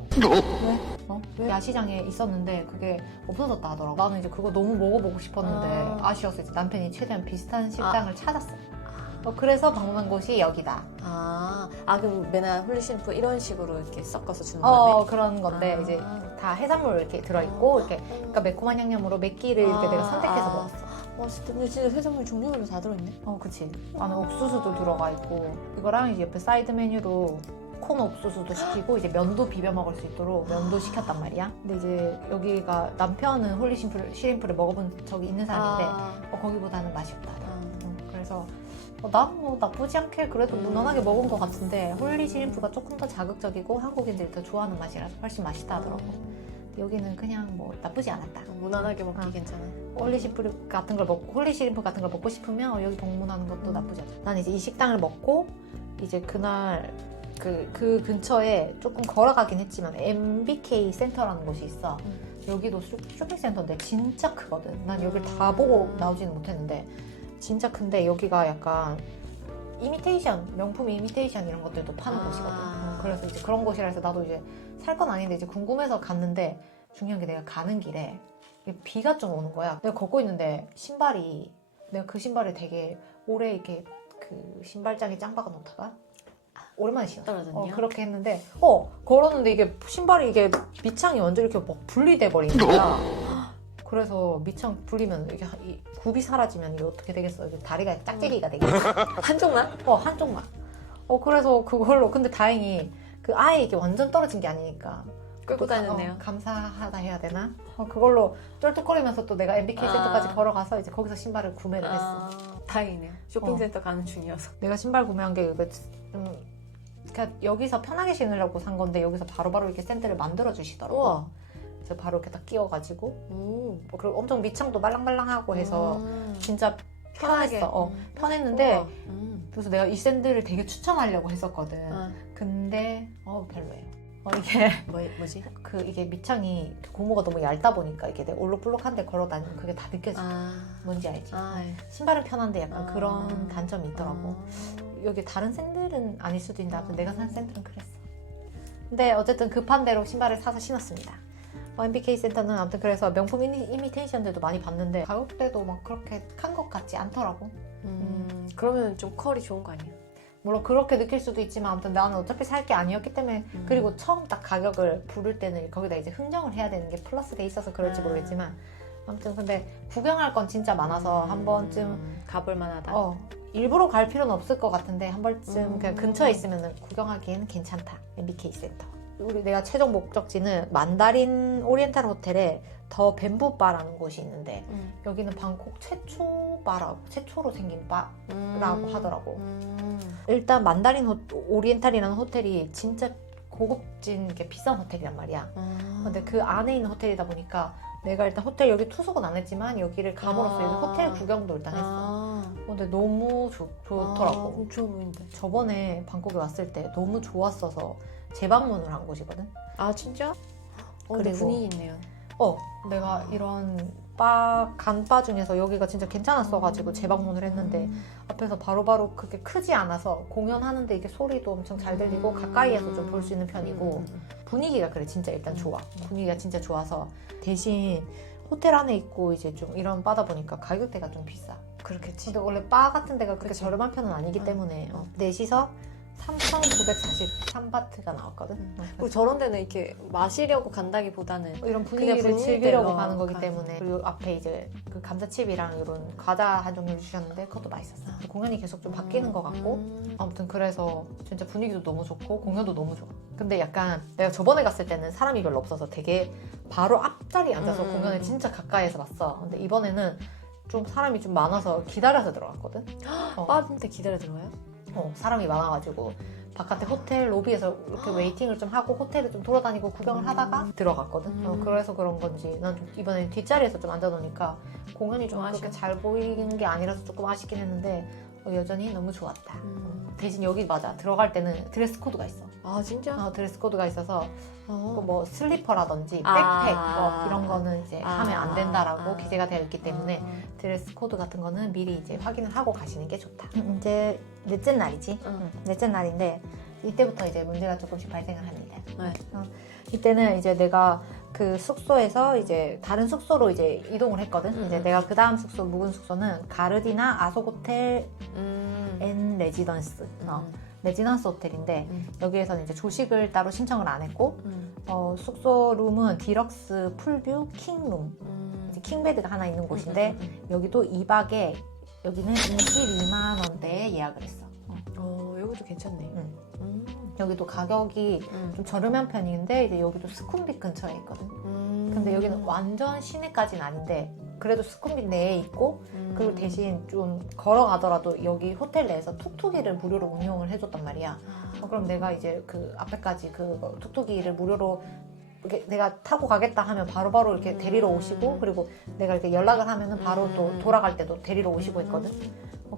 왜? 야시장에 있었는데 그게 없어졌다 하더라고. 나는 이제 그거 너무 먹어보고 싶었는데 아쉬워서 이제 남편이 최대한 비슷한 식당을 찾았어. 그래서 방문한 곳이 여기다. 그럼 맨날 홀리심프 이런 식으로 이렇게 섞어서 주는 거네? 그런 건데 이제 다 해산물 이렇게 들어있고 이렇게 그러니까 매콤한 양념으로 몇 끼를 이렇게 내가 선택해서 먹었어. 진짜 근데 진짜 해산물 종류별로 다 들어있네. 그치. 안에 옥수수도 들어가 있고 이거랑 이제 옆에 사이드 메뉴로 콘 옥수수도 시키고 이제 면도 비벼 먹을 수 있도록 면도 시켰단 말이야. 근데 이제 여기가 남편은 홀리 시림프를 먹어본 적이 있는 사람인데 거기보다는 맛이 없다. 그래서 나는 뭐 나쁘지 않게 그래도 무난하게 먹은 것 같은데 홀리 시림프가 조금 더 자극적이고 한국인들이 더 좋아하는 맛이라서 훨씬 맛있다 하더라고. 근데 여기는 그냥 뭐 나쁘지 않았다. 무난하게 먹기 괜찮아. 홀리 시림프 같은 걸 먹고 싶으면 여기 방문하는 것도 나쁘지 않아. 난 이제 이 식당을 먹고 이제 그날 그 근처에 조금 걸어가긴 했지만 MBK 센터라는 곳이 있어. 여기도 쇼핑센터인데 진짜 크거든. 난 여기를 다 보고 나오지는 못했는데 진짜 큰데 여기가 약간 이미테이션, 명품 이미테이션 이런 것들도 파는 곳이거든. 그래서 이제 그런 곳이라 해서 나도 이제 살 건 아닌데 이제 궁금해서 갔는데 중요한 게 내가 가는 길에 비가 좀 오는 거야. 내가 걷고 있는데 내가 그 신발을 되게 오래 이렇게 그 신발장에 짱박아 놓다가 오랜만에 신었어. 떨어졌냐? 그렇게 했는데 걸었는데 이게 신발이 이게 밑창이 완전 이렇게 막 분리돼 버린 거야. 그래서 밑창 불리면 이게 굽이 사라지면 이게 어떻게 되겠어? 이게 다리가 짝짝이가 되겠어. 한쪽만? 한쪽만. 그래서 그걸로 근데 다행히 그 아예 이게 완전 떨어진 게 아니니까 끌고 다녔네요. 감사하다 해야 되나? 그걸로 쩔뚝거리면서 또 내가 MBK 센터까지 걸어가서 이제 거기서 신발을 구매를 했어. 다행이네요. 쇼핑센터 가는 중이어서. 내가 신발 구매한 게 이거 좀 그냥 여기서 편하게 신으려고 산 건데 여기서 바로바로 이렇게 샌들을 만들어 주시더라고. 우와. 그래서 바로 이렇게 딱 끼워가지고 오. 그리고 엄청 밑창도 말랑말랑하고 해서 진짜 편하게. 편했어. 편했는데 우와. 그래서 내가 이 샌들을 되게 추천하려고 했었거든. 근데 별로예요. 이게 뭐지? 이게 밑창이 고무가 너무 얇다 보니까 이게 내가 올록블록한데 걸어 다니면 그게 다 느껴져. 뭔지 알지? 신발은 편한데 약간 그런 단점이 있더라고. 여기 다른 샌들은 아닐 수도 있나. 내가 산 샌들은 그랬어. 근데 어쨌든 급한 대로 신발을 사서 신었습니다. MBK 센터는 아무튼 그래서 명품 이미테이션들도 많이 봤는데 가격대도 막 그렇게 큰 것 같지 않더라고. 그러면 좀 퀄이 좋은 거 아니에요? 물론 그렇게 느낄 수도 있지만 아무튼 나는 어차피 살 게 아니었기 때문에 그리고 처음 딱 가격을 부를 때는 거기다 이제 흥정을 해야 되는 게 플러스 돼 있어서 그럴지 모르겠지만 아무튼 근데 구경할 건 진짜 많아서 한 번쯤 가볼 만하다. 일부러 갈 필요는 없을 것 같은데 한 번쯤 그냥 근처에 있으면 구경하기에는 괜찮다. MBK 센터. 내가 최종 목적지는 만다린 오리엔탈 호텔에 더 뱀부바라는 곳이 있는데 여기는 방콕 최초로 생긴 바라고 하더라고. 일단 만다린 오리엔탈이라는 호텔이 진짜 고급진 게 비싼 호텔이란 말이야. 근데 그 안에 있는 호텔이다 보니까 내가 일단 호텔 여기 투숙은 안 했지만 여기를 감으로써 여기 호텔 구경도 일단 했어. 근데 너무 좋더라고. 좋아 보이는데. 저번에 방콕에 왔을 때 너무 좋았어서 재방문을 한 곳이거든. 아 진짜? 근데 그리고 분위기 있네요. 내가 이런 간바 중에서 여기가 진짜 괜찮았어가지고 재방문을 했는데 앞에서 바로바로 그렇게 크지 않아서 공연하는데 이게 소리도 엄청 잘 들리고 가까이에서 좀 볼 수 있는 편이고 분위기가 그래 진짜 일단 좋아. 분위기가 진짜 좋아서 대신 호텔 안에 있고 이제 좀 이런 바다 보니까 가격대가 좀 비싸. 그렇겠지. 근데 원래 바 같은 데가 그렇게 저렴한 편은 아니기 때문에 넷이서 3,943바트가 나왔거든. 그리고 저런 데는 이렇게 마시려고 간다기보다는 이런 분위기를 분위기 즐기려고 때문에 가는 거기 가는 때문에. 그리고 앞에 이제 그 감자칩이랑 이런 과자 한 종류 주셨는데 그것도 맛있었어. 공연이 계속 좀 바뀌는 것 같고 아무튼 그래서 진짜 분위기도 너무 좋고 공연도 너무 좋아. 근데 약간 내가 저번에 갔을 때는 사람이 별로 없어서 되게 바로 앞자리에 앉아서 공연을 진짜 가까이에서 봤어. 근데 이번에는 좀 사람이 좀 많아서 기다려서 들어갔거든. 빠진데 기다려 들어가요? 사람이 많아가지고 바깥에 호텔 로비에서 이렇게 웨이팅을 좀 하고 호텔을 좀 돌아다니고 구경을 하다가 들어갔거든. 그래서 그런 건지 난 좀 이번에 뒷자리에서 좀 앉아놓으니까 공연이 좀 그렇게 잘 보이는 게 아니라서 조금 아쉽긴 했는데 여전히 너무 좋았다. 대신 여기 맞아 들어갈 때는 드레스 코드가 있어. 아 진짜? 드레스 코드가 있어서 뭐 슬리퍼라든지 백팩 이런 거는 이제 하면 안 된다라고 기재가 되어 있기 때문에 드레스 코드 같은 거는 미리 이제 확인을 하고 가시는 게 좋다. 이제 넷째 날이지. 넷째 날인데 이때부터 이제 문제가 조금씩 발생을 합니다. 네. 이때는 이제 내가 그 숙소에서 이제 다른 숙소로 이제 이동을 했거든. 이제 내가 그 다음 숙소 묵은 숙소는 가르디나 아소호텔 앤 레지던스. 레지던스 호텔인데 여기에서는 이제 조식을 따로 신청을 안 했고 숙소 룸은 디럭스 풀뷰 킹룸 이제 킹베드가 하나 있는 곳인데 여기도 2박에 여기는 22만 원대에 예약을 했어. 여기도 괜찮네. 여기도 가격이 좀 저렴한 편인데 이제 여기도 스쿰빗 근처에 있거든. 근데 여기는 완전 시내까지는 아닌데 그래도 스쿰빗 내에 있고 그리고 대신 좀 걸어가더라도 여기 호텔 내에서 툭툭이를 무료로 운영을 해줬단 말이야. 그럼 내가 이제 그 앞에까지 그 툭툭이를 무료로 이렇게 내가 타고 가겠다 하면 바로바로 이렇게 데리러 오시고 그리고 내가 이렇게 연락을 하면은 바로 또 돌아갈 때도 데리러 오시고 있거든.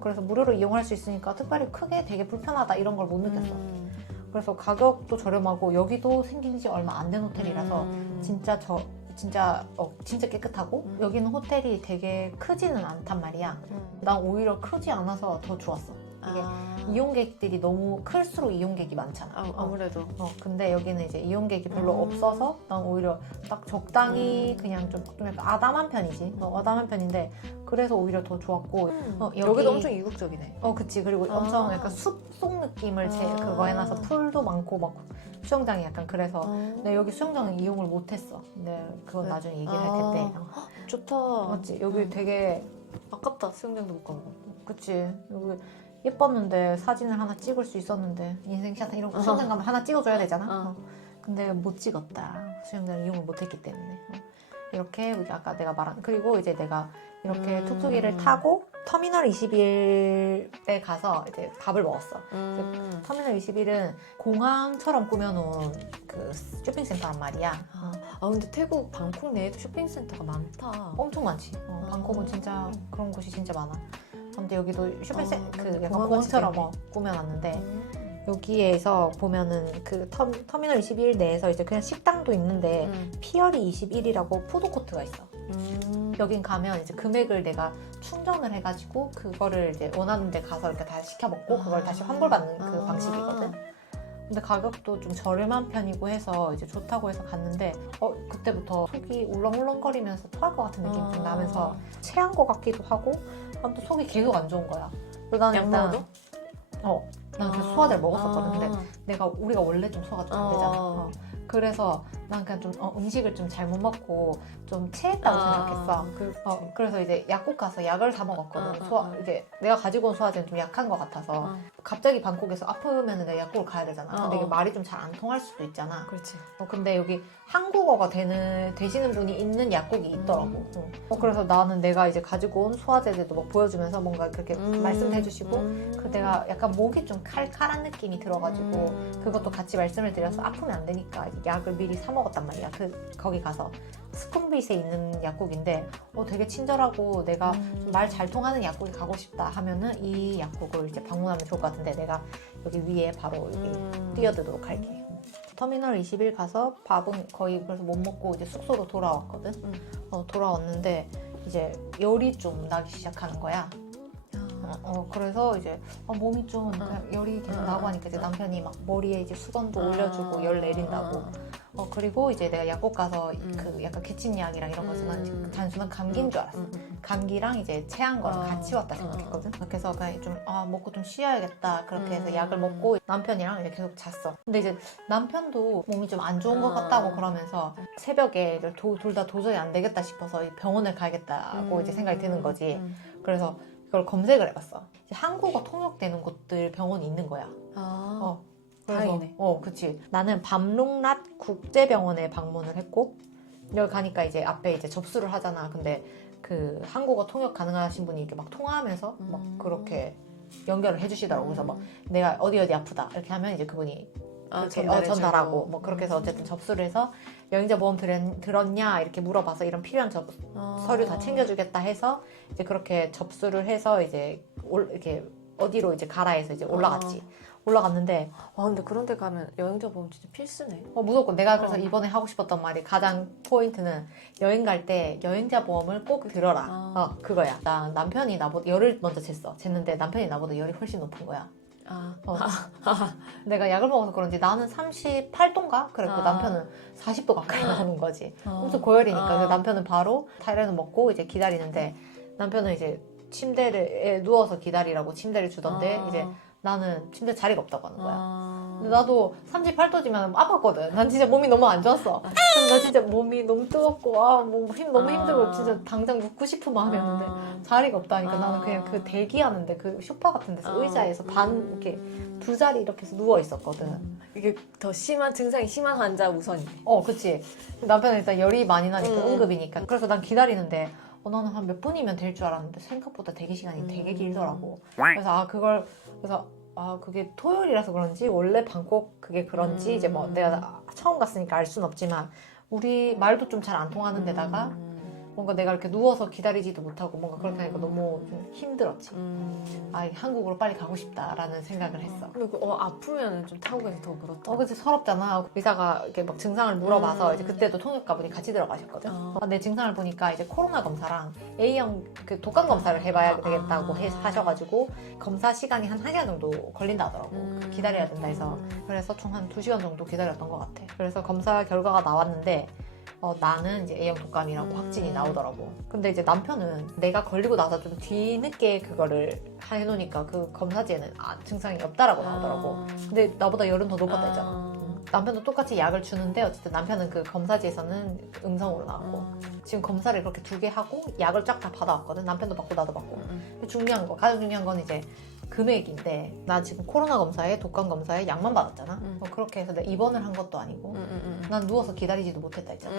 그래서 무료로 이용할 수 있으니까 특별히 크게 되게 불편하다 이런 걸 못 느꼈어. 그래서 가격도 저렴하고 여기도 생긴 지 얼마 안 된 호텔이라서 진짜 깨끗하고 여기는 호텔이 되게 크지는 않단 말이야. 난 오히려 크지 않아서 더 좋았어. 이게 이용객들이 너무 클수록 이용객이 많잖아. 아무래도. 근데 여기는 이제 이용객이 별로 없어서 난 오히려 딱 적당히 그냥 좀 약간 아담한 편이지. 아담한 편인데 그래서 오히려 더 좋았고 여기도 엄청 이국적이네. 그치. 그리고 엄청 약간 숲속 느낌을 그거 해놔서 풀도 많고 막 수영장이 약간 그래서 근데 여기 수영장은 이용을 못했어. 근데 그건 나중에 얘기를 할 텐데. 좋다. 맞지? 여기 되게 아깝다. 수영장도 못 가고. 그치. 여기 예뻤는데 사진을 하나 찍을 수 있었는데 인생샷 이런 거 수영장 가면 하나 찍어줘야 되잖아. 근데 못 찍었다. 수영장을 이용을 못했기 때문에. 이렇게 아까 내가 말한 그리고 이제 내가 이렇게 툭툭이를 타고 터미널 21에 가서 이제 밥을 먹었어. 터미널 21은 공항처럼 꾸며놓은 그 쇼핑센터란 말이야. 근데 태국 방콕 내에도 쇼핑센터가 많다. 엄청 많지. 방콕은 진짜 그런 곳이 진짜 많아. 근데 여기도 쇼핑센터 그 약간 공항같이 공항처럼 생겼네. 꾸며놨는데 여기에서 보면은 그 터미널 21 내에서 이제 그냥 식당도 있는데 피어리 21이라고 푸드코트가 있어. 여긴 가면 이제 금액을 내가 충전을 해가지고 그거를 이제 원하는 데 가서 이렇게 다 시켜 먹고 그걸 다시 환불받는 그 방식이거든. 근데 가격도 좀 저렴한 편이고 해서 이제 좋다고 해서 갔는데 그때부터 속이 울렁울렁거리면서 토할 것 같은 느낌이 좀 나면서 체한 것 같기도 하고 아무튼 속이 계속 안 좋은 거야. 그래서 나는 약 일단 먹어도? 난 그 소화제를 먹었었거든. 근데 우리가 원래 좀 소화가 좀 안 되잖아. 그래서 난 그냥 좀 음식을 좀 잘못 먹고 좀 체했다고 생각했어. 그래서 이제 약국 가서 약을 사 먹었거든. 이제 내가 가지고 온 소화제는 좀 약한 것 같아서 갑자기 방콕에서 아프면 내가 약국을 가야 되잖아. 근데 이게 말이 좀 잘 안 통할 수도 있잖아. 그렇지. 근데 여기 한국어가 되시는 분이 있는 약국이 있더라고. 그래서 나는 내가 이제 가지고 온 소화제들도 막 보여주면서 뭔가 그렇게 말씀해 주시고 그 내가 약간 목이 좀 칼칼한 느낌이 들어가지고 그것도 같이 말씀을 드려서 아프면 안 되니까 약을 미리 사 먹었단 말이야. 거기 가서 스쿰빗에 있는 약국인데 되게 친절하고 내가 말 잘 통하는 약국에 가고 싶다 하면은 이 약국을 이제 방문하면 좋을 것 같은데 내가 여기 위에 바로 여기 띄워드리도록 할게. 터미널 21 가서 밥은 거의 그래서 못 먹고 이제 숙소로 돌아왔거든. 돌아왔는데 이제 열이 좀 나기 시작하는 거야. 그래서 이제 몸이 좀 그냥 열이 계속 나고 하니까 이제 남편이 막 머리에 이제 수건도 올려주고 열 내린다고. 그리고 이제 내가 약국 가서 그 약간 기침약이랑 이런 거지만 단순한 감기인 줄 알았어. 감기랑 이제 체한 거랑 같이 왔다 생각했거든. 그래서 그냥 좀 먹고 좀 쉬어야겠다 그렇게 해서 약을 먹고 남편이랑 이제 계속 잤어. 근데 이제 남편도 몸이 좀 안 좋은 것 같다고 그러면서 새벽에 둘 다 도저히 안 되겠다 싶어서 병원을 가야겠다고 이제 생각이 드는 거지. 그래서 그걸 검색을 해봤어. 이제 한국어 통역되는 곳들 병원이 있는 거야. 다행이네. 그치. 나는 밤롱랏 국제병원에 방문을 했고 여기 가니까 이제 앞에 이제 접수를 하잖아. 근데 그 한국어 통역 가능하신 분이 이렇게 막 통화하면서 막 그렇게 연결을 해주시더라고. 그래서 막 내가 어디 아프다 이렇게 하면 이제 그분이 전달하고 뭐 그렇게 해서 어쨌든 접수를 해서 여행자 보험 들었냐 이렇게 물어봐서 이런 필요한 서류 다 챙겨주겠다 해서 이제 그렇게 접수를 해서 이제 이렇게 어디로 이제 가라 해서 이제 올라갔는데 근데 그런 데 가면 여행자 보험 진짜 필수네. 무조건 내가 그래서 이번에 하고 싶었던 말이 가장 포인트는 여행 갈 때 여행자 보험을 꼭 들어라. 그거야. 남편이 나보다 열을 먼저 쟀는데 남편이 나보다 열이 훨씬 높은 거야. 내가 약을 먹어서 그런지 나는 38도인가? 그랬고 남편은 40도 가까이 나오는 거지. 엄청 고열이니까. 그래서 남편은 바로 타이레놀 먹고 이제 기다리는데 남편은 이제 침대에 누워서 기다리라고 침대를 주던데 이제 나는 침대 자리가 없다고 하는 거야. 근데 나도 38도지만 아팠거든. 난 진짜 몸이 너무 안 좋았어. 그래서 나 진짜 몸이 너무 뜨겁고 너무 힘들고 진짜 당장 눕고 싶은 마음이었는데 자리가 없다니까 나는 그냥 그 대기하는데 그 소파 같은 데서 의자에서 이렇게 두 자리 이렇게 해서 누워 있었거든. 이게 더 심한 증상이 심한 환자 우선이네. 그치. 남편은 일단 열이 많이 나니까 응급이니까. 그래서 난 기다리는데 나는 한 몇 분이면 될 줄 알았는데 생각보다 대기 시간이 되게 길더라고. 그래서 그게 토요일이라서 그런지 원래 방콕 그게 그런지 이제 뭐 내가 처음 갔으니까 알 순 없지만 우리 말도 좀 잘 안 통하는 데다가 뭔가 내가 이렇게 누워서 기다리지도 못하고 뭔가 그렇게 하니까 너무 좀 힘들었지. 한국으로 빨리 가고 싶다라는 생각을 했어. 그리고 아프면 좀 타국에서 더 그렇다. 그치, 서럽잖아. 의사가 이렇게 막 증상을 물어봐서 이제 그때도 통역가분이 같이 들어가셨거든. 내 증상을 보니까 이제 코로나 검사랑 A형 그 독감 검사를 해봐야 되겠다고 하셔가지고 검사 시간이 한 1시간 정도 걸린다 하더라고. 기다려야 된다 해서. 그래서 총 한 2시간 정도 기다렸던 것 같아. 그래서 검사 결과가 나왔는데 나는 이제 A형 독감이라고 확진이 나오더라고. 근데 이제 남편은 내가 걸리고 나서 좀 뒤늦게 그거를 해놓으니까 그 검사지에는 증상이 없다라고 나오더라고. 근데 나보다 열은 더 높았다 했잖아. 남편도 똑같이 약을 주는데 어쨌든 남편은 그 검사지에서는 음성으로 나왔고 지금 검사를 그렇게 2개 하고 약을 쫙 다 받아왔거든. 남편도 받고 나도 받고. 가장 중요한 건 이제 금액인데 나 지금 코로나 검사에 독감 검사에 약만 받았잖아. 응. 그렇게 해서 내가 입원을 한 것도 아니고 난 누워서 기다리지도 못했다 했잖아.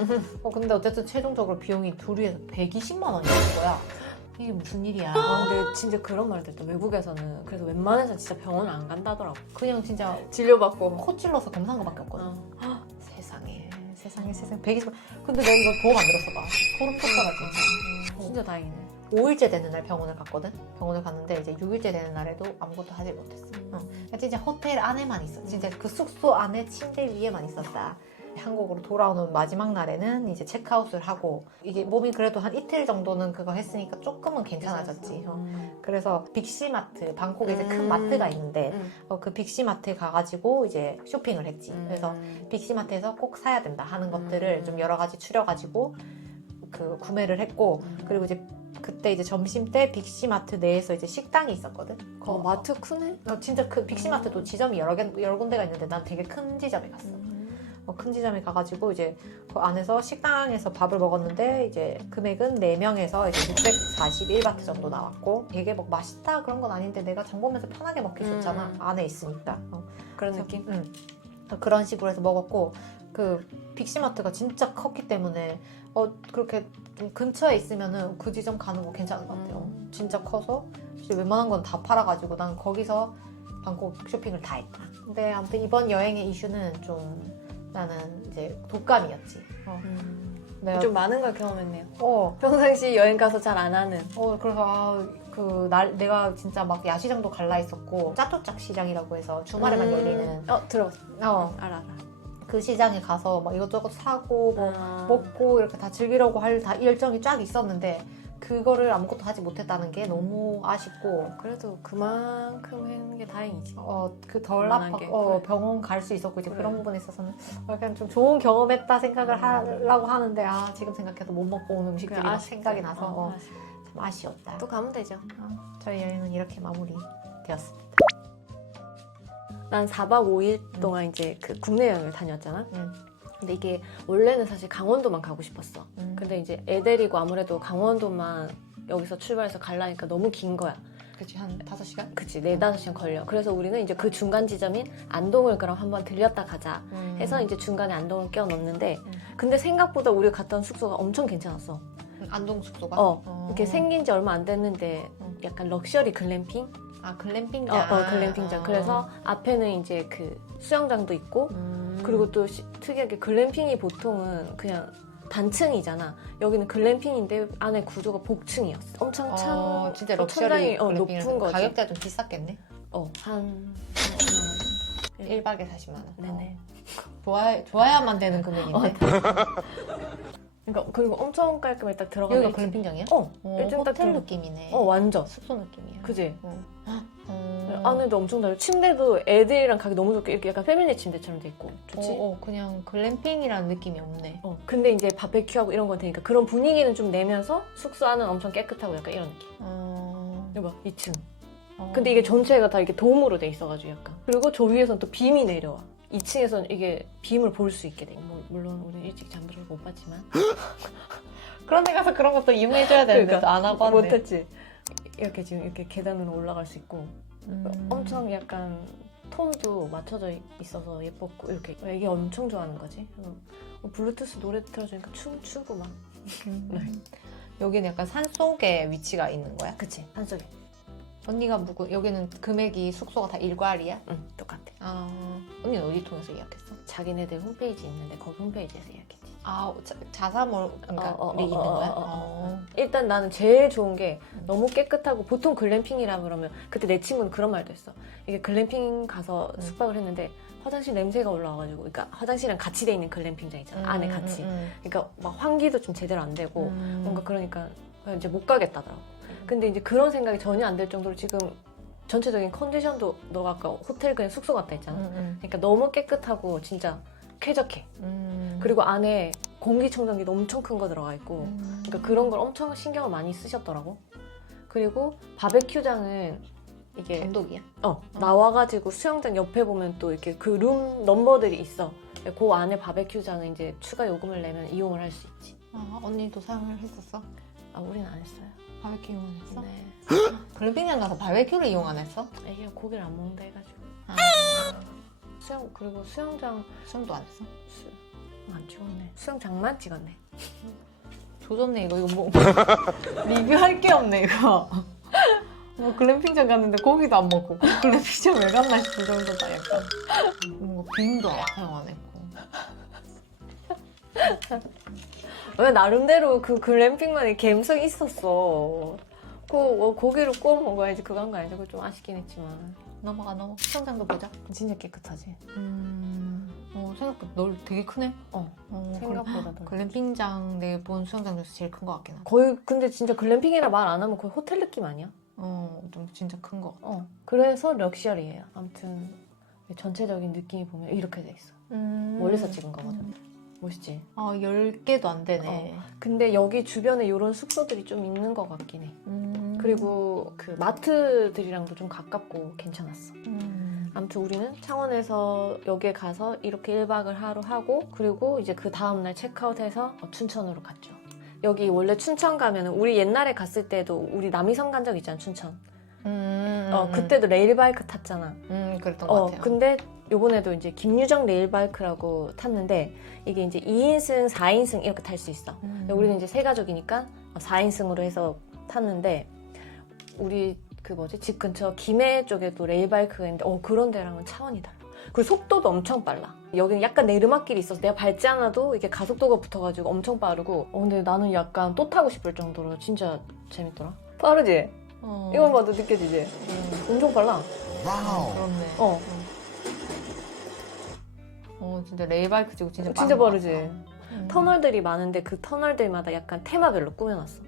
근데 어쨌든 최종적으로 비용이 둘이서 120만 원이 된 거야. 이게 무슨 일이야. 근데 진짜 그런 말을 듣다. 외국에서는 그래서 웬만해서 진짜 병원을 안 간다더라고. 그냥 진짜 진료받고. 코 찔러서 검사한 거밖에 없거든. 어. 세상에 120만. 근데 내가 이거 보험 안 들었어 봐. 소름 돋더라 진짜. 진짜 다행이네. 5일째 되는 날 병원을 갔거든. 병원을 갔는데 이제 6일째 되는 날에도 아무것도 하지 못했어. 그냥 진짜 호텔 안에만 있어. 진짜 그 숙소 안에 침대 위에만 있었다. 한국으로 돌아오는 마지막 날에는 이제 체크아웃을 하고 이게 몸이 그래도 한 이틀 정도는 그거 했으니까 조금은 괜찮아졌지. 그래서 빅시마트, 방콕에 이제 큰 마트가 있는데 그 빅시마트에 가가지고 이제 쇼핑을 했지. 그래서 빅시마트에서 꼭 사야 된다 하는 것들을 좀 여러 가지 추려가지고 그 구매를 했고 그리고 이제 그때 이제 점심 때 빅시마트 내에서 이제 식당이 있었거든. 마트 크네? 진짜 그 빅시마트도 지점이 여러 군데가 있는데 난 되게 큰 지점에 갔어. 큰 지점에 가가지고 이제 그 안에서 식당에서 밥을 먹었는데 이제 금액은 4명에서 이제 641바트 정도 나왔고 되게 막 맛있다 그런 건 아닌데 내가 장 보면서 편하게 먹기 좋잖아. 안에 있으니까. 그런 그래서, 느낌? 그런 식으로 해서 먹었고 그 빅시마트가 진짜 컸기 때문에 그렇게 좀 근처에 있으면은 그 지점 가는 거 괜찮은 것 같아요. 진짜 커서 이제 웬만한 건 다 팔아가지고 난 거기서 방콕 쇼핑을 다 했다. 근데 아무튼 이번 여행의 이슈는 좀 나는 이제 독감이었지. 내가 좀 많은 걸 경험했네요. 어, 평상시 여행 가서 잘 안 하는. 그래서 내가 진짜 막 야시장도 갈라 했었고 짜뚜짝 시장이라고 해서 주말에만 열리는 들어봤어. 알아. 그 시장에 가서 막 이것저것 사고 뭐 아. 먹고 이렇게 다 즐기려고 할 다 일정이 쫙 있었는데 그거를 아무것도 하지 못했다는 게 너무 아쉽고 그래도 그만큼 하는 게 다행이지. 그 덜 그만한 아파 게. 그래. 병원 갈 수 있었고 이제 그래. 그런 부분에 있어서는 약간 좀 좋은 경험했다 생각을 하려고 하는데 지금 생각해도 못 먹고 온 음식들이 막 생각이 나서 참 아쉬웠다. 또 가면 되죠. 저희 여행은 이렇게 마무리되었습니다. 난 4박 5일 동안 이제 그 국내 여행을 다녔잖아. 근데 이게 원래는 사실 강원도만 가고 싶었어. 근데 이제 애 데리고 아무래도 강원도만 여기서 출발해서 가려니까 너무 긴 거야. 그치 한 5시간? 그치 4-5시간 걸려. 그래서 우리는 이제 그 중간 지점인 안동을 그럼 한번 들렸다 가자 해서 이제 중간에 안동을 끼워 넣었는데 근데 생각보다 우리가 갔던 숙소가 엄청 괜찮았어. 안동 숙소가? 이렇게 생긴 지 얼마 안 됐는데 약간 럭셔리 글램핑? 글램핑장. 글램핑장. 그래서 앞에는 이제 그 수영장도 있고 그리고 또 특이하게 글램핑이 보통은 그냥 단층이잖아. 여기는 글램핑인데 안에 구조가 복층이었어. 엄청 진짜 천장이 럭셔리 높은 거지. 가격대가 좀 비쌌겠네. 한 40만 원. 1박에 40만 원. 네네. 좋아야만 되는 금액인데. 그러니까 그리고 엄청 깔끔해. 딱 들어가면 여기가 일찍- 글램핑장이야? 일찍 딱 호텔 들어- 느낌이네. 완전. 숙소 느낌이야. 그지? 음. 안에도 엄청 넓고 침대도 애들이랑 가기 너무 좋게 이렇게 약간 패밀리 침대처럼 돼 있고 좋지? 그냥 글램핑이라는 느낌이 없네. 근데 이제 바베큐하고 이런 거 되니까 그런 분위기는 좀 내면서 숙소 안은 엄청 깨끗하고 약간 이런 느낌. 이거 봐, 2층. 근데 이게 전체가 다 이렇게 돔으로 돼 있어가지고 약간. 그리고 저 위에선 또 빔이 내려와. 2층에서는 이게 빔을 볼 수 있게 돼. 물론 우리는 일찍 잠들어서 못 봤지만. 그런 데 가서 그런 것도 이용해줘야 되는데 그러니까. 안 하고 왔네. 못했지. 이렇게 지금 이렇게 계단으로 올라갈 수 있고 엄청 약간 톤도 맞춰져 있어서 예뻤고 이렇게 애기 엄청 좋아하는 거지. 블루투스 노래 틀어주니까 춤추고 막. 여기는 약간 산속에 위치가 있는 거야? 그치 한쪽에. 언니가 여기는 금액이 숙소가 다 일괄이야? 응 똑같아. 언니는 어디 통해서 예약했어? 자기네들 홈페이지 있는데 거기 홈페이지에서 예약했지. 자사몰 그러니까 있는 거야? 일단 나는 제일 좋은 게 너무 깨끗하고 보통 글램핑이라 그러면 그때 내 친구는 그런 말도 했어. 이게 글램핑 가서 숙박을 했는데 화장실 냄새가 올라와가지고 그러니까 화장실이랑 같이 돼 있는 글램핑장 있잖아. 안에 같이. 그러니까 막 환기도 좀 제대로 안 되고 뭔가 그러니까 이제 못 가겠다더라고. 근데 이제 그런 생각이 전혀 안 들 정도로 지금 전체적인 컨디션도 너가 아까 호텔 그냥 숙소 같다 했잖아. 그러니까 너무 깨끗하고 진짜 쾌적해. 그리고 안에 공기청정기도 엄청 큰 거 들어가 있고 그러니까 그런 걸 엄청 신경을 많이 쓰셨더라고. 그리고 바베큐장은 이게 단독이야? 나와가지고 수영장 옆에 보면 또 이렇게 그 룸 넘버들이 있어. 그 안에 바베큐장은 이제 추가 요금을 내면 이용을 할 수 있지. 언니도 사용을 했었어? 우리는 안 했어요. 바베큐 이용 안 했어? 네. 글램핑장 가서 바베큐를 이용 안 했어? 애기가 고기를 안 먹는다 해가지고. 아, 그리고 수영장 수영도 안 했어? 안 찍었네. 수영장만 찍었네. 조졌네 이거 뭐 리뷰할 게 없네 이거. 뭐 글램핑장 갔는데 고기도 안 먹고 글램핑장 왜 갔나 싶을 정도다 약간. 뭔가 빙도 사용 안 했고. 왜 나름대로 그 글램핑만의 감성이 있었어. 고기를 구워 먹어야지 그건 거 아니지. 그거 좀 아쉽긴 했지만. 넘어가. 수영장도 보자. 진짜 깨끗하지. 생각보다 널 되게 크네. 생각보다 더. 글램핑장 내 본 수영장 중에서 제일 큰 것 같긴 하다. 거의 근데 진짜 글램핑이라 말 안 하면 거의 호텔 느낌 아니야? 좀 진짜 큰 것 같아. 그래서 럭셔리예요. 아무튼 전체적인 느낌이 보면 이렇게 돼 있어. 멀리서 찍은 거거든. 멋있지? 10개도 안 되네. 근데 여기 주변에 이런 숙소들이 좀 있는 것 같긴 해. 그리고 그 마트들이랑도 좀 가깝고 괜찮았어. 아무튼 우리는 창원에서 여기에 가서 이렇게 1박을 하루 하고 그리고 이제 그 다음날 체크아웃해서 춘천으로 갔죠. 여기 원래 춘천 가면 우리 옛날에 갔을 때도 우리 남이섬 간 적 있잖아, 춘천. 그때도 레일바이크 탔잖아. 그랬던 것 같아요. 근데 요번에도 이제 김유정 레일바이크라고 tas는데 이게 이제 2인승, 4인승 이렇게 탈 수 있어. 우리는 이제 세 가족이니까 4인승으로 해서 탔는데 우리 집 근처 김해 쪽에도 레일바이크가 있는데 그런 데랑은 차원이 달라. 그리고 속도도 엄청 빨라. 여기는 약간 내리막길이 있어서 내가 밟지 않아도 이게 가속도가 붙어가지고 엄청 빠르고 근데 나는 약간 또 타고 싶을 정도로 진짜 재밌더라. 빠르지? 이건 봐도 느껴지지? 엄청 빨라. 그렇네. 진짜 레일바이크 치고 진짜 진짜 빠른 것 빠르지? 같아. 터널들이 많은데 그 터널들마다 약간 테마별로 꾸며놨어.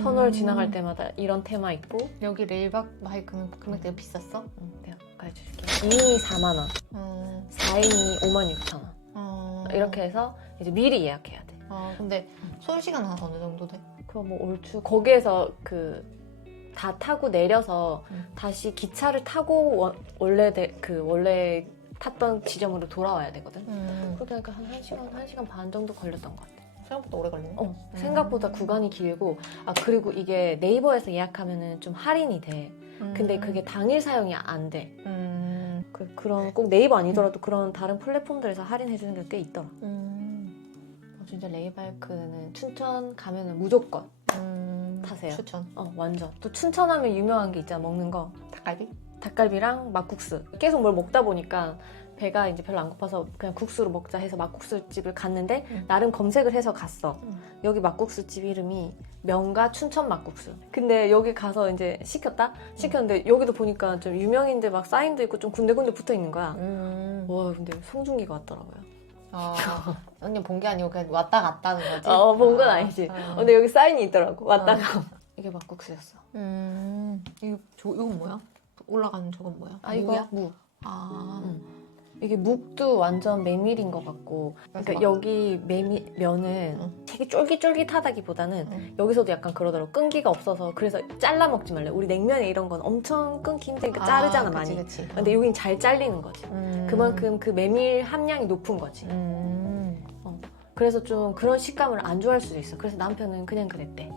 터널 지나갈 때마다 이런 테마 있고 여기 레일바이크는 금액대가 비쌌어? 내가 가르쳐줄게. 2인이 4만 원, 4인이 5만 6천 원 이렇게 해서 이제 미리 예약해야 돼. 근데 소요시간 한 어느 정도 돼? 그거 뭐 얼추 거기에서 다 타고 내려서 다시 기차를 타고 원래 탔던 지점으로 돌아와야 되거든. 그렇게 하니까 한 1시간 반 정도 걸렸던 것 같아. 생각보다 오래 걸리네. 생각보다 구간이 길고 그리고 이게 네이버에서 예약하면은 좀 할인이 돼. 근데 그게 당일 사용이 안 돼. 그런 꼭 네이버 아니더라도 그런 다른 플랫폼들에서 할인해주는 게 꽤 있더라. 진짜 레일바이크는 춘천 가면은 무조건 타세요. 추천. 완전. 또 춘천하면 유명한 게 있잖아, 먹는 거. 닭갈비? 닭갈비랑 막국수. 계속 뭘 먹다 보니까 배가 이제 별로 안 고파서 그냥 국수로 먹자 해서 막국수 집을 갔는데 나름 검색을 해서 갔어. 여기 막국수 집 이름이 명가 춘천 막국수. 근데 여기 가서 이제 시켰는데 여기도 보니까 좀 유명인들 막 사인도 있고 좀 군데군데 붙어 있는 거야. 와, 근데 송중기가 왔더라고요. 언니 본 게 아니고 그냥 왔다 갔다는 거지? 본 건 아니지. 근데 여기 사인이 있더라고. 왔다가. 이게 막국수였어. 이건 뭐야? 올라가는 저건 뭐야? 이거 묵. 이게 묵도 완전 메밀인 것 같고, 그러니까 여기 면은 되게 쫄깃쫄깃하다기보다는 여기서도 약간 그러더라고. 끈기가 없어서 그래서 잘라 먹지 말래. 우리 냉면에 이런 건 엄청 끊기 힘드니까 자르잖아 많이. 그치. 근데 여긴 잘 잘리는 거지. 그만큼 그 메밀 함량이 높은 거지. 그래서 좀 그런 식감을 안 좋아할 수도 있어. 그래서 남편은 그냥 그랬대.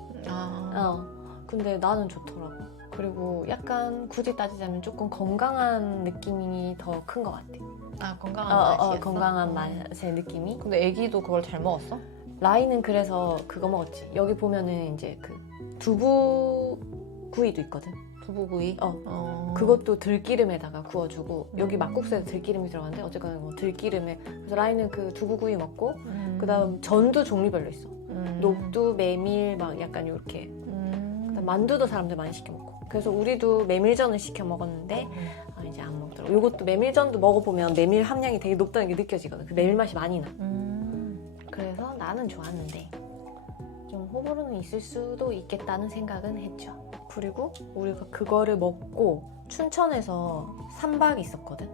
근데 나는 좋더라고. 그리고 약간 굳이 따지자면 조금 건강한 느낌이 더 큰 것 같아. 건강한 맛이었어? 건강한 맛의 느낌이. 근데 애기도 그걸 잘 먹었어? 라인은 그래서 그거 먹었지. 여기 보면은 이제 그 두부구이도 있거든. 두부구이? 그것도 들기름에다가 구워주고 여기 막국수에도 들기름이 들어가는데 어쨌거나 뭐 들기름에. 그래서 라인은 그 두부구이 먹고 그다음 전도 종류별로 있어. 녹두, 메밀 막 약간 요렇게. 그다음 만두도 사람들 많이 시켜 먹고. 그래서 우리도 메밀전을 시켜 먹었는데 이제 안 먹더라고. 이것도 메밀전도 먹어보면 메밀 함량이 되게 높다는 게 느껴지거든. 그 메밀 맛이 많이 나. 그래서 나는 좋았는데 좀 호불호는 있을 수도 있겠다는 생각은 했죠. 그리고 우리가 그거를 먹고 춘천에서 3박 있었거든.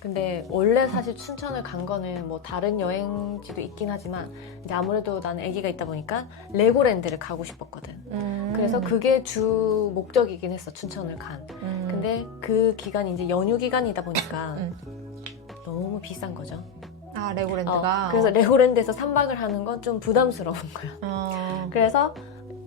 근데 원래 사실 춘천을 간 거는 뭐 다른 여행지도 있긴 하지만 이제 아무래도 나는 아기가 있다 보니까 레고랜드를 가고 싶었거든. 그래서 그게 주 목적이긴 했어, 춘천을 간. 근데 그 기간이 이제 연휴 기간이다 보니까 너무 비싼 거죠. 레고랜드가? 그래서 레고랜드에서 3박을 하는 건 좀 부담스러운 거야. 그래서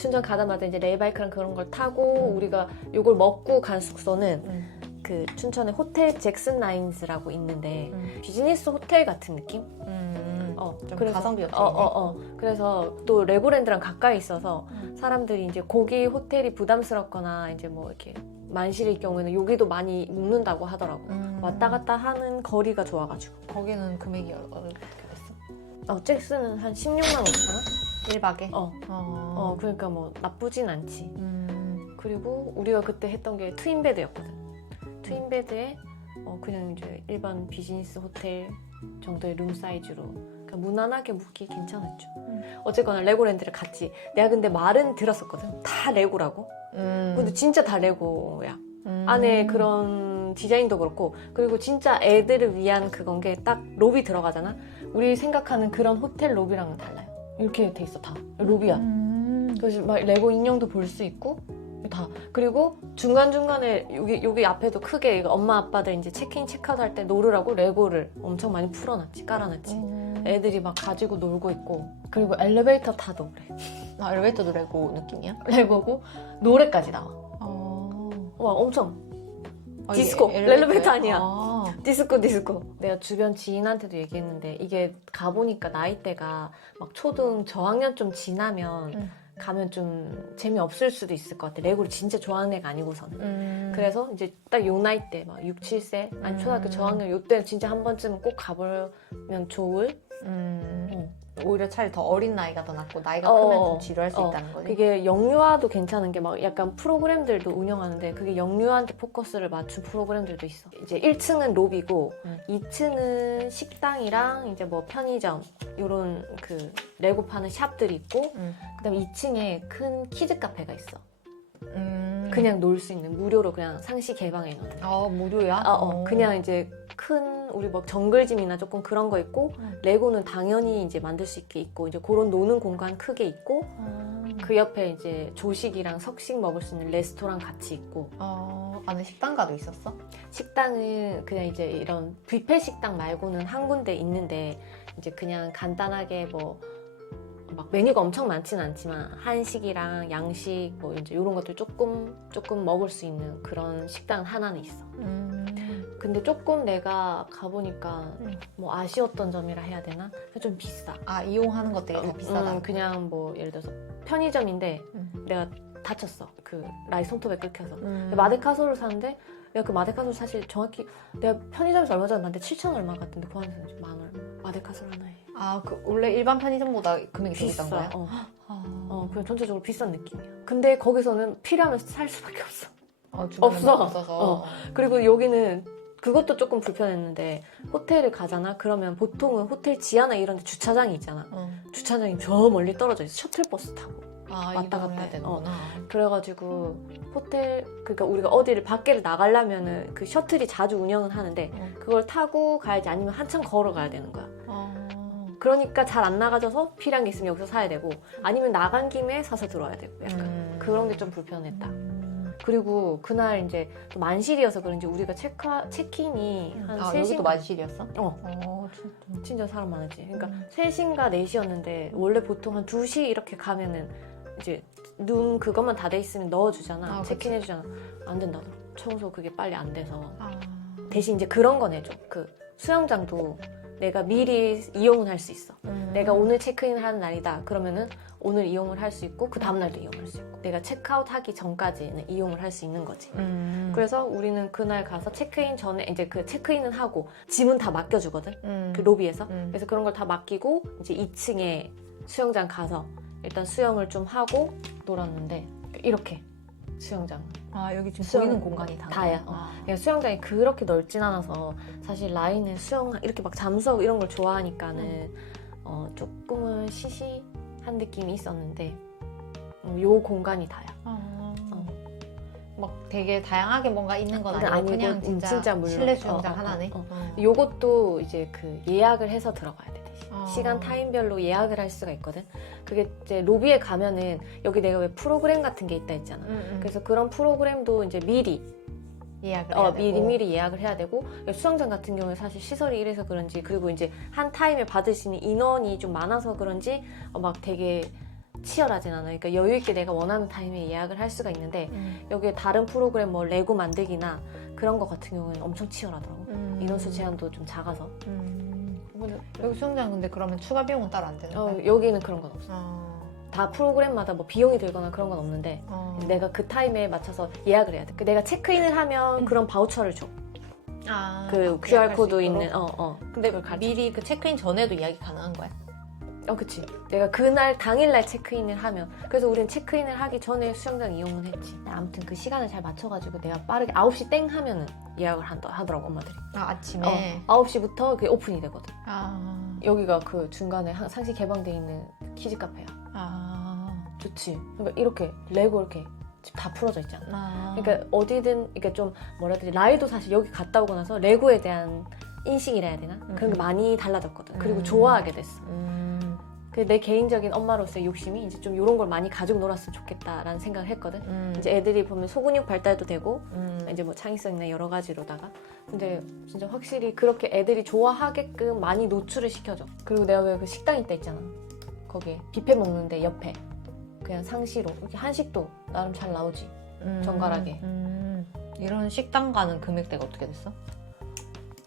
춘천 가자마자 이제 레일바이크랑 그런 걸 타고 우리가 요걸 먹고 간 숙소는 그 춘천에 호텔 잭슨 라인즈라고 있는데 비즈니스 호텔 같은 느낌? 좀 그래서- 가성비 호텔이네. 그래서 또 레고랜드랑 가까이 있어서 사람들이 이제 거기 호텔이 부담스럽거나 이제 뭐 이렇게 만실일 경우에는 여기도 많이 묵는다고 하더라고. 왔다 갔다 하는 거리가 좋아가지고. 거기는 금액이 어떻게 됐어? 잭슨은 한 16만 5천 원? 1박에? 그러니까 뭐 나쁘진 않지. 그리고 우리가 그때 했던 게 트윈베드였거든. 트윈베드에 그냥 이제 일반 비즈니스 호텔 정도의 룸 사이즈로 그러니까 무난하게 묵기 괜찮았죠. 어쨌거나 레고랜드를 갔지. 내가 근데 말은 들었었거든. 다 레고라고. 근데 진짜 다 레고야. 안에 그런 디자인도 그렇고 그리고 진짜 애들을 위한 그건 게 딱 로비 들어가잖아. 우리 생각하는 그런 호텔 로비랑은 달라요. 이렇게 돼 있어 다. 로비야. 그래서 막 레고 인형도 볼 수 있고 다. 그리고 중간중간에 여기 앞에도 크게 이거 엄마 아빠들 이제 체크인 체크아웃 할 때 놀으라고 레고를 엄청 많이 풀어놨지. 깔아놨지. 애들이 막 가지고 놀고 있고 그리고 엘리베이터 타도 그래. 엘리베이터도 레고 느낌이야? 레고고 노래까지 나와. 와 엄청 디스코. 엘리베이터 아니야. 디스코. 내가 주변 지인한테도 얘기했는데 이게 가보니까 나이대가 막 초등 저학년 좀 지나면 가면 좀 재미없을 수도 있을 것 같아. 레고를 진짜 좋아하는 애가 아니고서는. 그래서 이제 딱 요 나이 때 막 6, 7세 아니 초등학교 저학년 요때는 진짜 한 번쯤은 꼭 가보면 좋을. 오히려 차라리 더 어린 나이가 더 낫고 나이가 크면 좀 지루할 수 있다는 거지. 그게 영유아도 괜찮은 게 막 약간 프로그램들도 운영하는데 그게 영유아한테 포커스를 맞춘 프로그램들도 있어. 이제 1층은 로비고 2층은 식당이랑 이제 뭐 편의점 요런 그 레고 파는 샵들이 있고 그다음에 2층에 큰 키즈 카페가 있어. 그냥 놀 수 있는 무료로 그냥 상시 개방해 놓는. 무료야? 그냥 이제 큰 우리 뭐 정글짐이나 조금 그런 거 있고 레고는 당연히 이제 만들 수 있게 있고 이제 그런 노는 공간 크게 있고 그 옆에 이제 조식이랑 석식 먹을 수 있는 레스토랑 같이 있고. 안에 식당가도 있었어? 식당은 그냥 이제 이런 뷔페 식당 말고는 한 군데 있는데 이제 그냥 간단하게 뭐 막 메뉴가 엄청 많진 않지만 한식이랑 양식 뭐 이제 이런 것들 조금 먹을 수 있는 그런 식당 하나는 있어. 근데 조금 내가 가보니까 뭐 아쉬웠던 점이라 해야 되나? 좀 비싸. 이용하는 것들이 다 비싸다. 그냥 뭐 예를 들어서 편의점인데 내가 다쳤어. 그 라이 손톱에 끊겨서. 마데카소를 사는데 내가 그 마데카소를 사실 정확히 내가 편의점에서 얼마 전에 봤는데 7,000 얼마 같은데 그 안에서 이제 10,000원. 마데카소 하나에. 그 원래 일반 편의점보다 금액이 더 비싼 거야? 그냥 전체적으로 비싼 느낌이야. 근데 거기서는 필요하면 살 수밖에 없어. 없어서. 그리고 여기는 그것도 조금 불편했는데 호텔을 가잖아. 그러면 보통은 호텔 지하나 이런 데 주차장이 있잖아. 주차장이 저 멀리 떨어져 있어. 셔틀버스 타고 왔다 갔다 해야 되는구나. 그래가지고 호텔 그러니까 우리가 어디를 밖에를 나가려면은 그 셔틀이 자주 운영은 하는데 그걸 타고 가야지 아니면 한참 걸어가야 되는 거야. 그러니까 잘 안 나가져서 필요한 게 있으면 여기서 사야 되고 아니면 나간 김에 사서 들어와야 되고 약간 그런 게 좀 불편했다. 그리고 그날 이제 또 만실이어서 그런지 우리가 체크인이 한 3시 여기도 만실이었어? 진짜 사람 많았지. 그러니까 3시인가 4시였는데 원래 보통 한 2시 이렇게 가면은 이제 눈 그것만 다 돼 있으면 넣어주잖아. 체크인 해주잖아. 안 된다더라. 청소 그게 빨리 안 돼서. 대신 이제 그런 건 해줘. 그 수영장도 내가 미리 이용을 할 수 있어. 내가 오늘 체크인 하는 날이다. 그러면은 오늘 이용을 할 수 있고 그 다음날도 이용할 수 있고 내가 체크아웃 하기 전까지는 이용을 할 수 있는 거지. 그래서 우리는 그날 가서 체크인 전에 이제 그 체크인은 하고 짐은 다 맡겨주거든. 그 로비에서. 그래서 그런 걸 다 맡기고 이제 2층에 수영장 가서 일단 수영을 좀 하고 놀았는데 이렇게 수영장. 여기 지금 수영, 보이는 공간이 다야. 그냥 수영장이 그렇게 넓진 않아서 사실 라인에 수영 이렇게 막 잠수하고 이런 걸 좋아하니까는 조금은 시시한 느낌이 있었는데 요 공간이 다야. 막 되게 다양하게 뭔가 있는 건 아니고 그냥 진짜 물론. 실내 수영장 하나네. 요것도 이제 그 예약을 해서 들어가야 돼. 시간 타임별로 예약을 할 수가 있거든. 그게 이제 로비에 가면은 여기 내가 왜 프로그램 같은 게 있다 했잖아. 그래서 그런 프로그램도 이제 미리 예약을 해야 되고. 미리 예약을 해야 되고 수영장 같은 경우는 사실 시설이 이래서 그런지 그리고 이제 한 타임에 받으시는 인원이 좀 많아서 그런지 막 되게 치열하진 않아. 그러니까 여유 있게 내가 원하는 타임에 예약을 할 수가 있는데 여기에 다른 프로그램 뭐 레고 만들기나 그런 거 같은 경우는 엄청 치열하더라고. 인원수 제한도 좀 작아서. 여기 수영장 근데 그러면 추가 비용은 따로 안 되는 거야? 여기는 그런 건 없어. 다 프로그램마다 뭐 비용이 들거나 그런 건 없는데 내가 그 타임에 맞춰서 예약을 해야 돼. 내가 체크인을 하면 그런 바우처를 줘. 그 QR 코드 있는. 근데 그걸 가르쳐. 미리 그 체크인 전에도 예약이 가능한 거야? 그치. 내가 그날 당일날 체크인을 하면 그래서 우린 체크인을 하기 전에 수영장 이용은 했지. 아무튼 그 시간을 잘 맞춰가지고 내가 빠르게 9시 땡 하면은 예약을 하더라고 엄마들이. 아침에? 9시부터 그게 오픈이 되거든. 아. 여기가 그 중간에 상시 개방돼 있는 키즈 카페야. 좋지. 그러니까 이렇게 레고 이렇게 다 풀어져 있잖아. 그러니까 어디든 이렇게 좀 뭐라 해야 되지, 나이도 사실 여기 갔다 오고 나서 레고에 대한 인식이라 해야 되나? 그런 게 많이 달라졌거든. 그리고 좋아하게 됐어. 내 개인적인 엄마로서의 욕심이 이제 좀 이런 걸 많이 가지고 놀았으면 좋겠다라는 생각을 했거든. 이제 애들이 보면 소근육 발달도 되고 이제 뭐 창의성이나 여러 가지로다가 근데 진짜 확실히 그렇게 애들이 좋아하게끔 많이 노출을 시켜줘. 그리고 내가 왜 그 식당 있다 있잖아. 거기 뷔페 먹는데 옆에 그냥 상시로 이렇게 한식도 나름 잘 나오지. 정갈하게. 이런 식당 가는 금액대가 어떻게 됐어?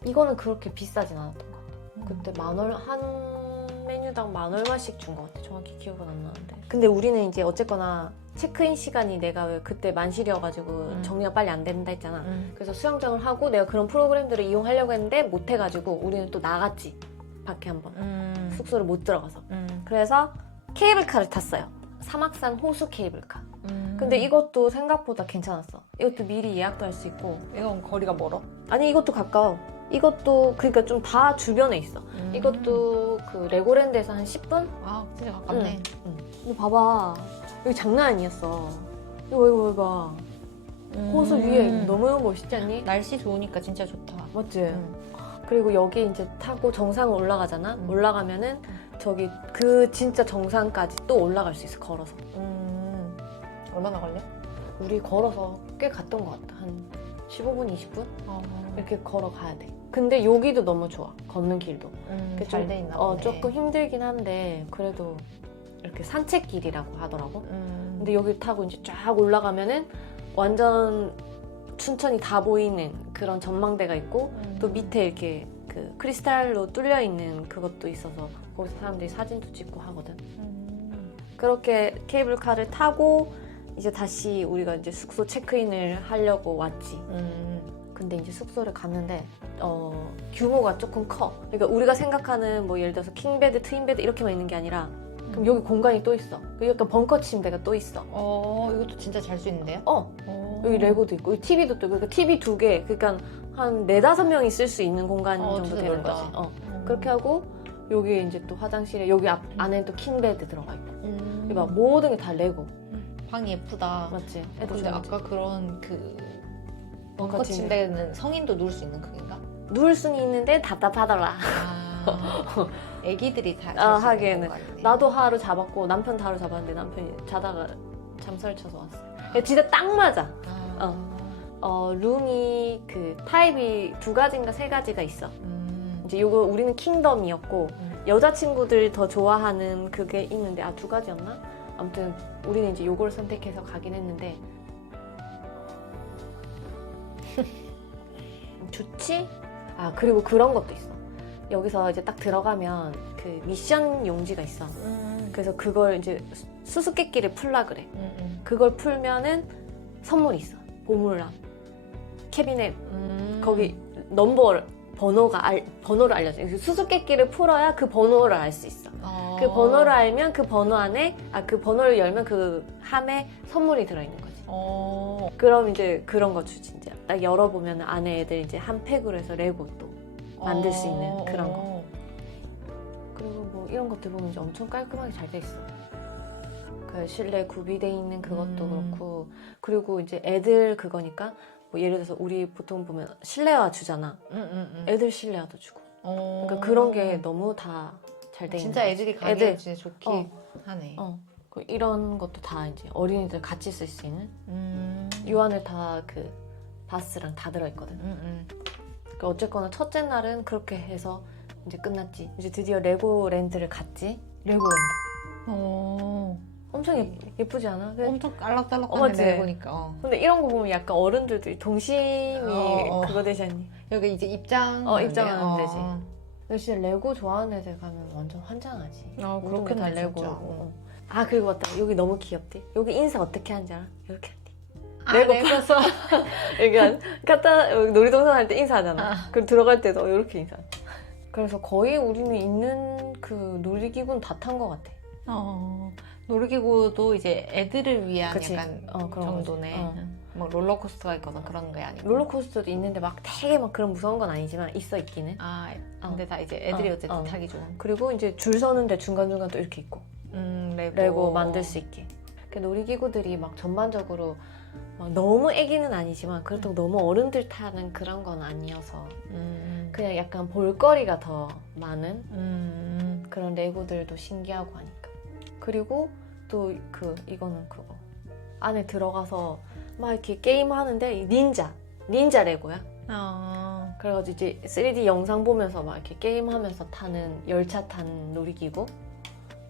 이거는 그렇게 비싸진 않았던 것 같아. 그때 한 메뉴당 10,000얼마씩 준 것 같아. 정확히 기억은 안 나는데. 근데 우리는 이제 어쨌거나 체크인 시간이 내가 왜 그때 만실이어가지고 정리가 빨리 안 된다 했잖아. 그래서 수영장을 하고 내가 그런 프로그램들을 이용하려고 했는데 못 해가지고 우리는 또 나갔지. 밖에 한번. 숙소를 못 들어가서. 그래서 케이블카를 탔어요. 사막산 호수 케이블카. 근데 이것도 생각보다 괜찮았어. 이것도 미리 예약도 할 수 있고. 이건 거리가 멀어? 아니 이것도 가까워. 이것도 그러니까 좀 다 주변에 있어. 이것도 그 레고랜드에서 한 10분? 진짜 가깝네. 이거 봐봐. 여기 장난 아니었어. 이거 봐. 호수 위에 너무 멋있지 않니? 날씨 좋으니까 진짜 좋다. 맞지? 그리고 여기 이제 타고 정상을 올라가잖아. 올라가면은 저기 그 진짜 정상까지 또 올라갈 수 있어. 걸어서. 얼마나 걸려? 우리 걸어서 꽤 갔던 것 같다. 한 15분, 20분? 이렇게 걸어가야 돼. 근데 여기도 너무 좋아. 걷는 길도. 잘 돼 있나 보네. 조금 힘들긴 한데 그래도 이렇게 산책길이라고 하더라고. 근데 여기 타고 이제 쫙 올라가면은 완전 춘천이 다 보이는 그런 전망대가 있고 또 밑에 이렇게 그 크리스탈로 뚫려 있는 그것도 있어서 거기서 사람들이 사진도 찍고 하거든. 그렇게 케이블카를 타고 이제 다시 우리가 이제 숙소 체크인을 하려고 왔지. 근데 이제 숙소를 갔는데 규모가 조금 커. 그러니까 우리가 생각하는 뭐 예를 들어서 킹베드, 트윈베드 이렇게만 있는 게 아니라 그럼 여기 공간이 또 있어. 여기 약간 벙커 침대가 또 있어. 이것도 진짜 잘 수 있는데요? 여기 레고도 있고 여기 TV도 또 있고 그러니까 TV 2개. 그러니까 한 4-5명이 쓸 수 있는 공간 정도 진짜 되는 넓다. 거지. 그렇게 하고 여기에 이제 또 화장실에 여기 안에 또 킹베드 들어가 있고. 막 모든 게 다 레고. 방이 예쁘다. 맞지? 근데 좋아하지. 아까 그런 그 벙커 벙커 침대는 성인도 누울 수 있는 크기인가? 누울 수는 있는데 답답하더라. 애기들이 다 하기에는. 나도 하루 잡았고 남편도 하루 잡았는데 남편이 자다가 잠살 쳐서 왔어요. 진짜 딱 맞아. 룸이 그 타입이 2가지인가 3가지가 있어. 이제 요거 우리는 킹덤이었고 여자친구들 더 좋아하는 그게 있는데 2가지였나? 아무튼 우리는 이제 요걸 선택해서 가긴 했는데 좋지? 그리고 그런 것도 있어. 여기서 이제 딱 들어가면 그 미션 용지가 있어. 그래서 그걸 이제 수수께끼를 풀라 그래. 그걸 풀면은 선물이 있어. 보물랑 캐비넷 거기 번호를 알려줘. 수수께끼를 풀어야 그 번호를 알 수 있어. 그 번호를 알면 그 번호 안에 그 번호를 열면 그 함에 선물이 들어있는 거지. 그럼 이제 그런 거 주지. 이제 딱 열어보면 안에 애들 이제 한 팩으로 해서 레고 또 만들 수 있는 그런 거. 그리고 뭐 이런 것들 보면 이제 엄청 깔끔하게 잘 돼 있어. 그 실내 구비돼 있는 그것도 그렇고 그리고 이제 애들 그거니까 뭐 예를 들어서 우리 보통 보면 실내화 주잖아. 애들 실내화도 주고. 그러니까 그런 게 너무 다 잘 돼 있는 진짜 애들이 가기에 진짜 좋긴 하네. 이런 것도 다 이제 어린이들 같이 쓸 수 있는 요 안에 다 그 바스랑 다 들어있거든. 그러니까 어쨌거나 첫째 날은 그렇게 해서 이제 끝났지. 이제 드디어 레고랜드를 갔지. 레고랜드. 엄청 예쁘지 않아? 엄청 맞지? 깔락깔락하네 레고니까. 근데 이런 거 보면 약간 어른들도 동심이 그거 되지 않니? 여기 이제 입장 입장하는 데지. 근데 진짜 레고 좋아하는 애들 가면 완전 환장하지. 그렇겠네 레고. 레고. 아 그리고 맞다. 여기 너무 귀엽대. 여기 인사 어떻게 하는지 알아? 이렇게 한대. 레고 레고 써. 여기 갖다 여기 놀이동산 할 때 인사하잖아. 그리고 들어갈 때도 이렇게 인사. 그래서 거의 우리는 있는 그 놀이기구는 다 탄 것 같아. 놀이기구도 이제 애들을 위한 그치. 약간 그런 정도네. 뭐 롤러코스터가 있거나 그런 게 아니고. 롤러코스터도 있는데 막 되게 막 그런 무서운 건 아니지만 있기는. 근데 다 이제 애들이 어쨌든 타기 좋은. 그리고 이제 줄 서는데 중간중간 또 이렇게 있고. 레고 만들 수 있게. 그 놀이기구들이 막 전반적으로 막 너무 애기는 아니지만 그렇다고 너무 어른들 타는 그런 건 아니어서 그냥 약간 볼거리가 더 많은 그런 레고들도 신기하고 하니까. 그리고 또 이거는 그거 안에 들어가서 막 이렇게 게임 하는데 닌자 레고야. 그래가지고 이제 3D 영상 보면서 막 이렇게 게임하면서 타는 열차 탄 놀이기구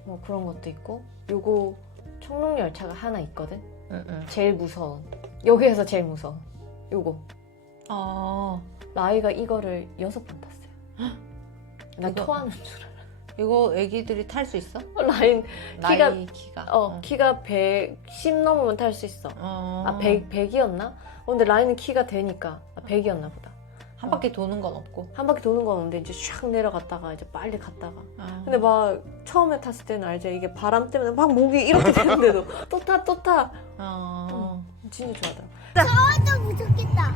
뭐 그런 것도 있고. 요거 청룡열차가 하나 있거든. 제일 무서운. 여기에서 제일 무서운. 요거. 라이가 이거를 6번 탔어요. 나 이거- 토하는 줄 알아. 이거 애기들이 탈 수 있어? 라인 키가. 키가 110 넘으면 탈 수 있어. 100이었나? 근데 라인은 키가 되니까 100이었나 보다. 한 바퀴 도는 건 없고. 한 바퀴 도는 건 없는데 이제 샥 내려갔다가 이제 빨리 갔다가. 근데 막 처음에 탔을 때는 알지? 이게 바람 때문에 막 목이 이렇게 되는데도 또 타. 진짜 좋아하더라. 좀 무섭겠다.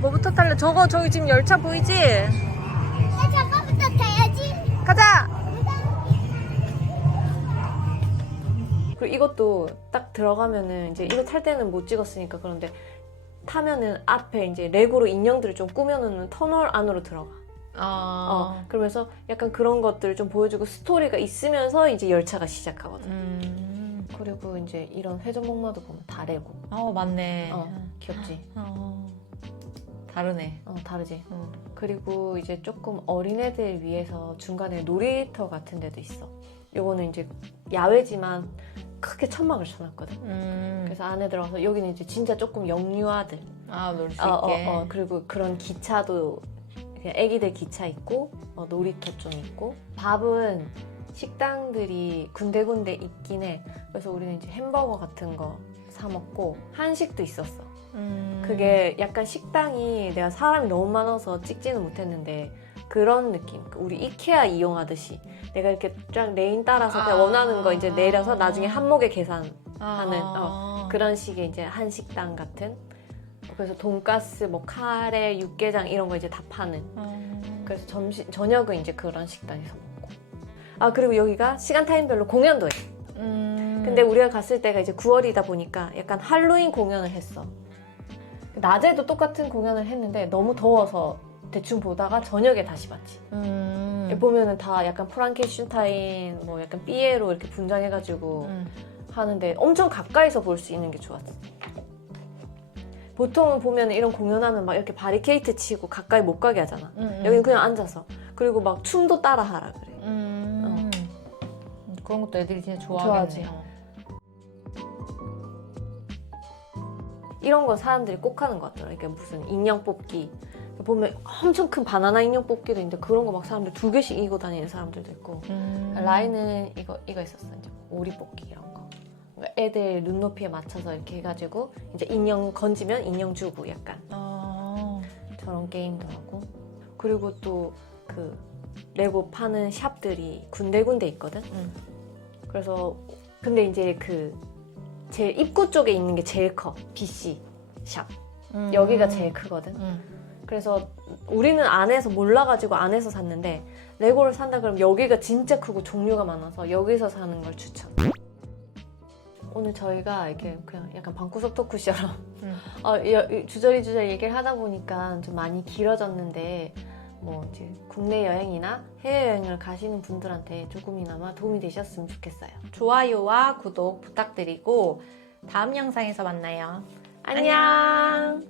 뭐부터 탈래? 저기 지금 열차 보이지? 나 잠깐부터 타야지. 가자! 그리고 이것도 딱 들어가면은 이제 이거 탈 때는 못 찍었으니까 그런데 타면은 앞에 이제 레고로 인형들을 좀 꾸며놓는 터널 안으로 들어가. 그러면서 약간 그런 것들을 좀 보여주고 스토리가 있으면서 이제 열차가 시작하거든. 그리고 이제 이런 회전목마도 보면 다 레고. 맞네. 귀엽지? 다르네. 다르지? 그리고 이제 조금 어린애들 위해서 중간에 놀이터 같은 데도 있어. 요거는 이제 야외지만 크게 천막을 쳐놨거든. 그래서 안에 들어가서 여기는 이제 진짜 조금 영유아들 놀 수 있게. 그리고 그런 기차도 그냥 애기들 기차 있고 놀이터 좀 있고. 밥은 식당들이 군데군데 있긴 해. 그래서 우리는 이제 햄버거 같은 거 사 먹고 한식도 있었어. 그게 약간 식당이 내가 사람이 너무 많아서 찍지는 못했는데 그런 느낌. 우리 이케아 이용하듯이 내가 이렇게 쫙 레인 따라서 그냥 원하는 거 이제 내려서 나중에 한목에 계산하는 그런 식의 이제 한식당 같은. 그래서 돈가스, 뭐 카레, 육개장 이런 거 이제 다 파는. 그래서 저녁은 이제 그런 식당에서 먹고. 그리고 여기가 시간 타임별로 공연도 해. 근데 우리가 갔을 때가 이제 9월이다 보니까 약간 할로윈 공연을 했어. 낮에도 똑같은 공연을 했는데 너무 더워서 대충 보다가 저녁에 다시 봤지. 보면은 다 약간 프랑켄슈타인, 뭐 약간 삐에로 이렇게 분장해가지고 하는데 엄청 가까이서 볼 수 있는 게 좋았어. 보통은 보면 이런 공연하면 막 이렇게 바리케이트 치고 가까이 못 가게 하잖아. 여기는 그냥 앉아서. 그리고 막 춤도 따라 하라 그래. 그런 것도 애들이 진짜 좋아하겠네. 이런 건 사람들이 꼭 하는 것 같더라. 이게 무슨 인형 뽑기. 보면 엄청 큰 바나나 인형 뽑기도 있는데 그런 거 막 사람들 2개씩 이고 다니는 사람들도 있고. 라인은 이거 있었어. 이제 오리 뽑기 이런 거. 그러니까 애들 눈높이에 맞춰서 이렇게 해가지고 이제 인형 건지면 인형 주고 약간 저런 게임도 하고. 그리고 또 그 레고 파는 샵들이 군데군데 있거든. 그래서 근데 이제 제일 입구 쪽에 있는 게 제일 커. BC 샵. 여기가 제일 크거든. 그래서 우리는 안에서 몰라가지고 안에서 샀는데 레고를 산다 그러면 여기가 진짜 크고 종류가 많아서 여기서 사는 걸 추천. 오늘 저희가 이렇게 그냥 약간 방구석 토크처럼 주저리 얘기를 하다 보니까 좀 많이 길어졌는데 뭐 이제 국내 여행이나 해외 여행을 가시는 분들한테 조금이나마 도움이 되셨으면 좋겠어요. 좋아요와 구독 부탁드리고 다음 영상에서 만나요. 안녕.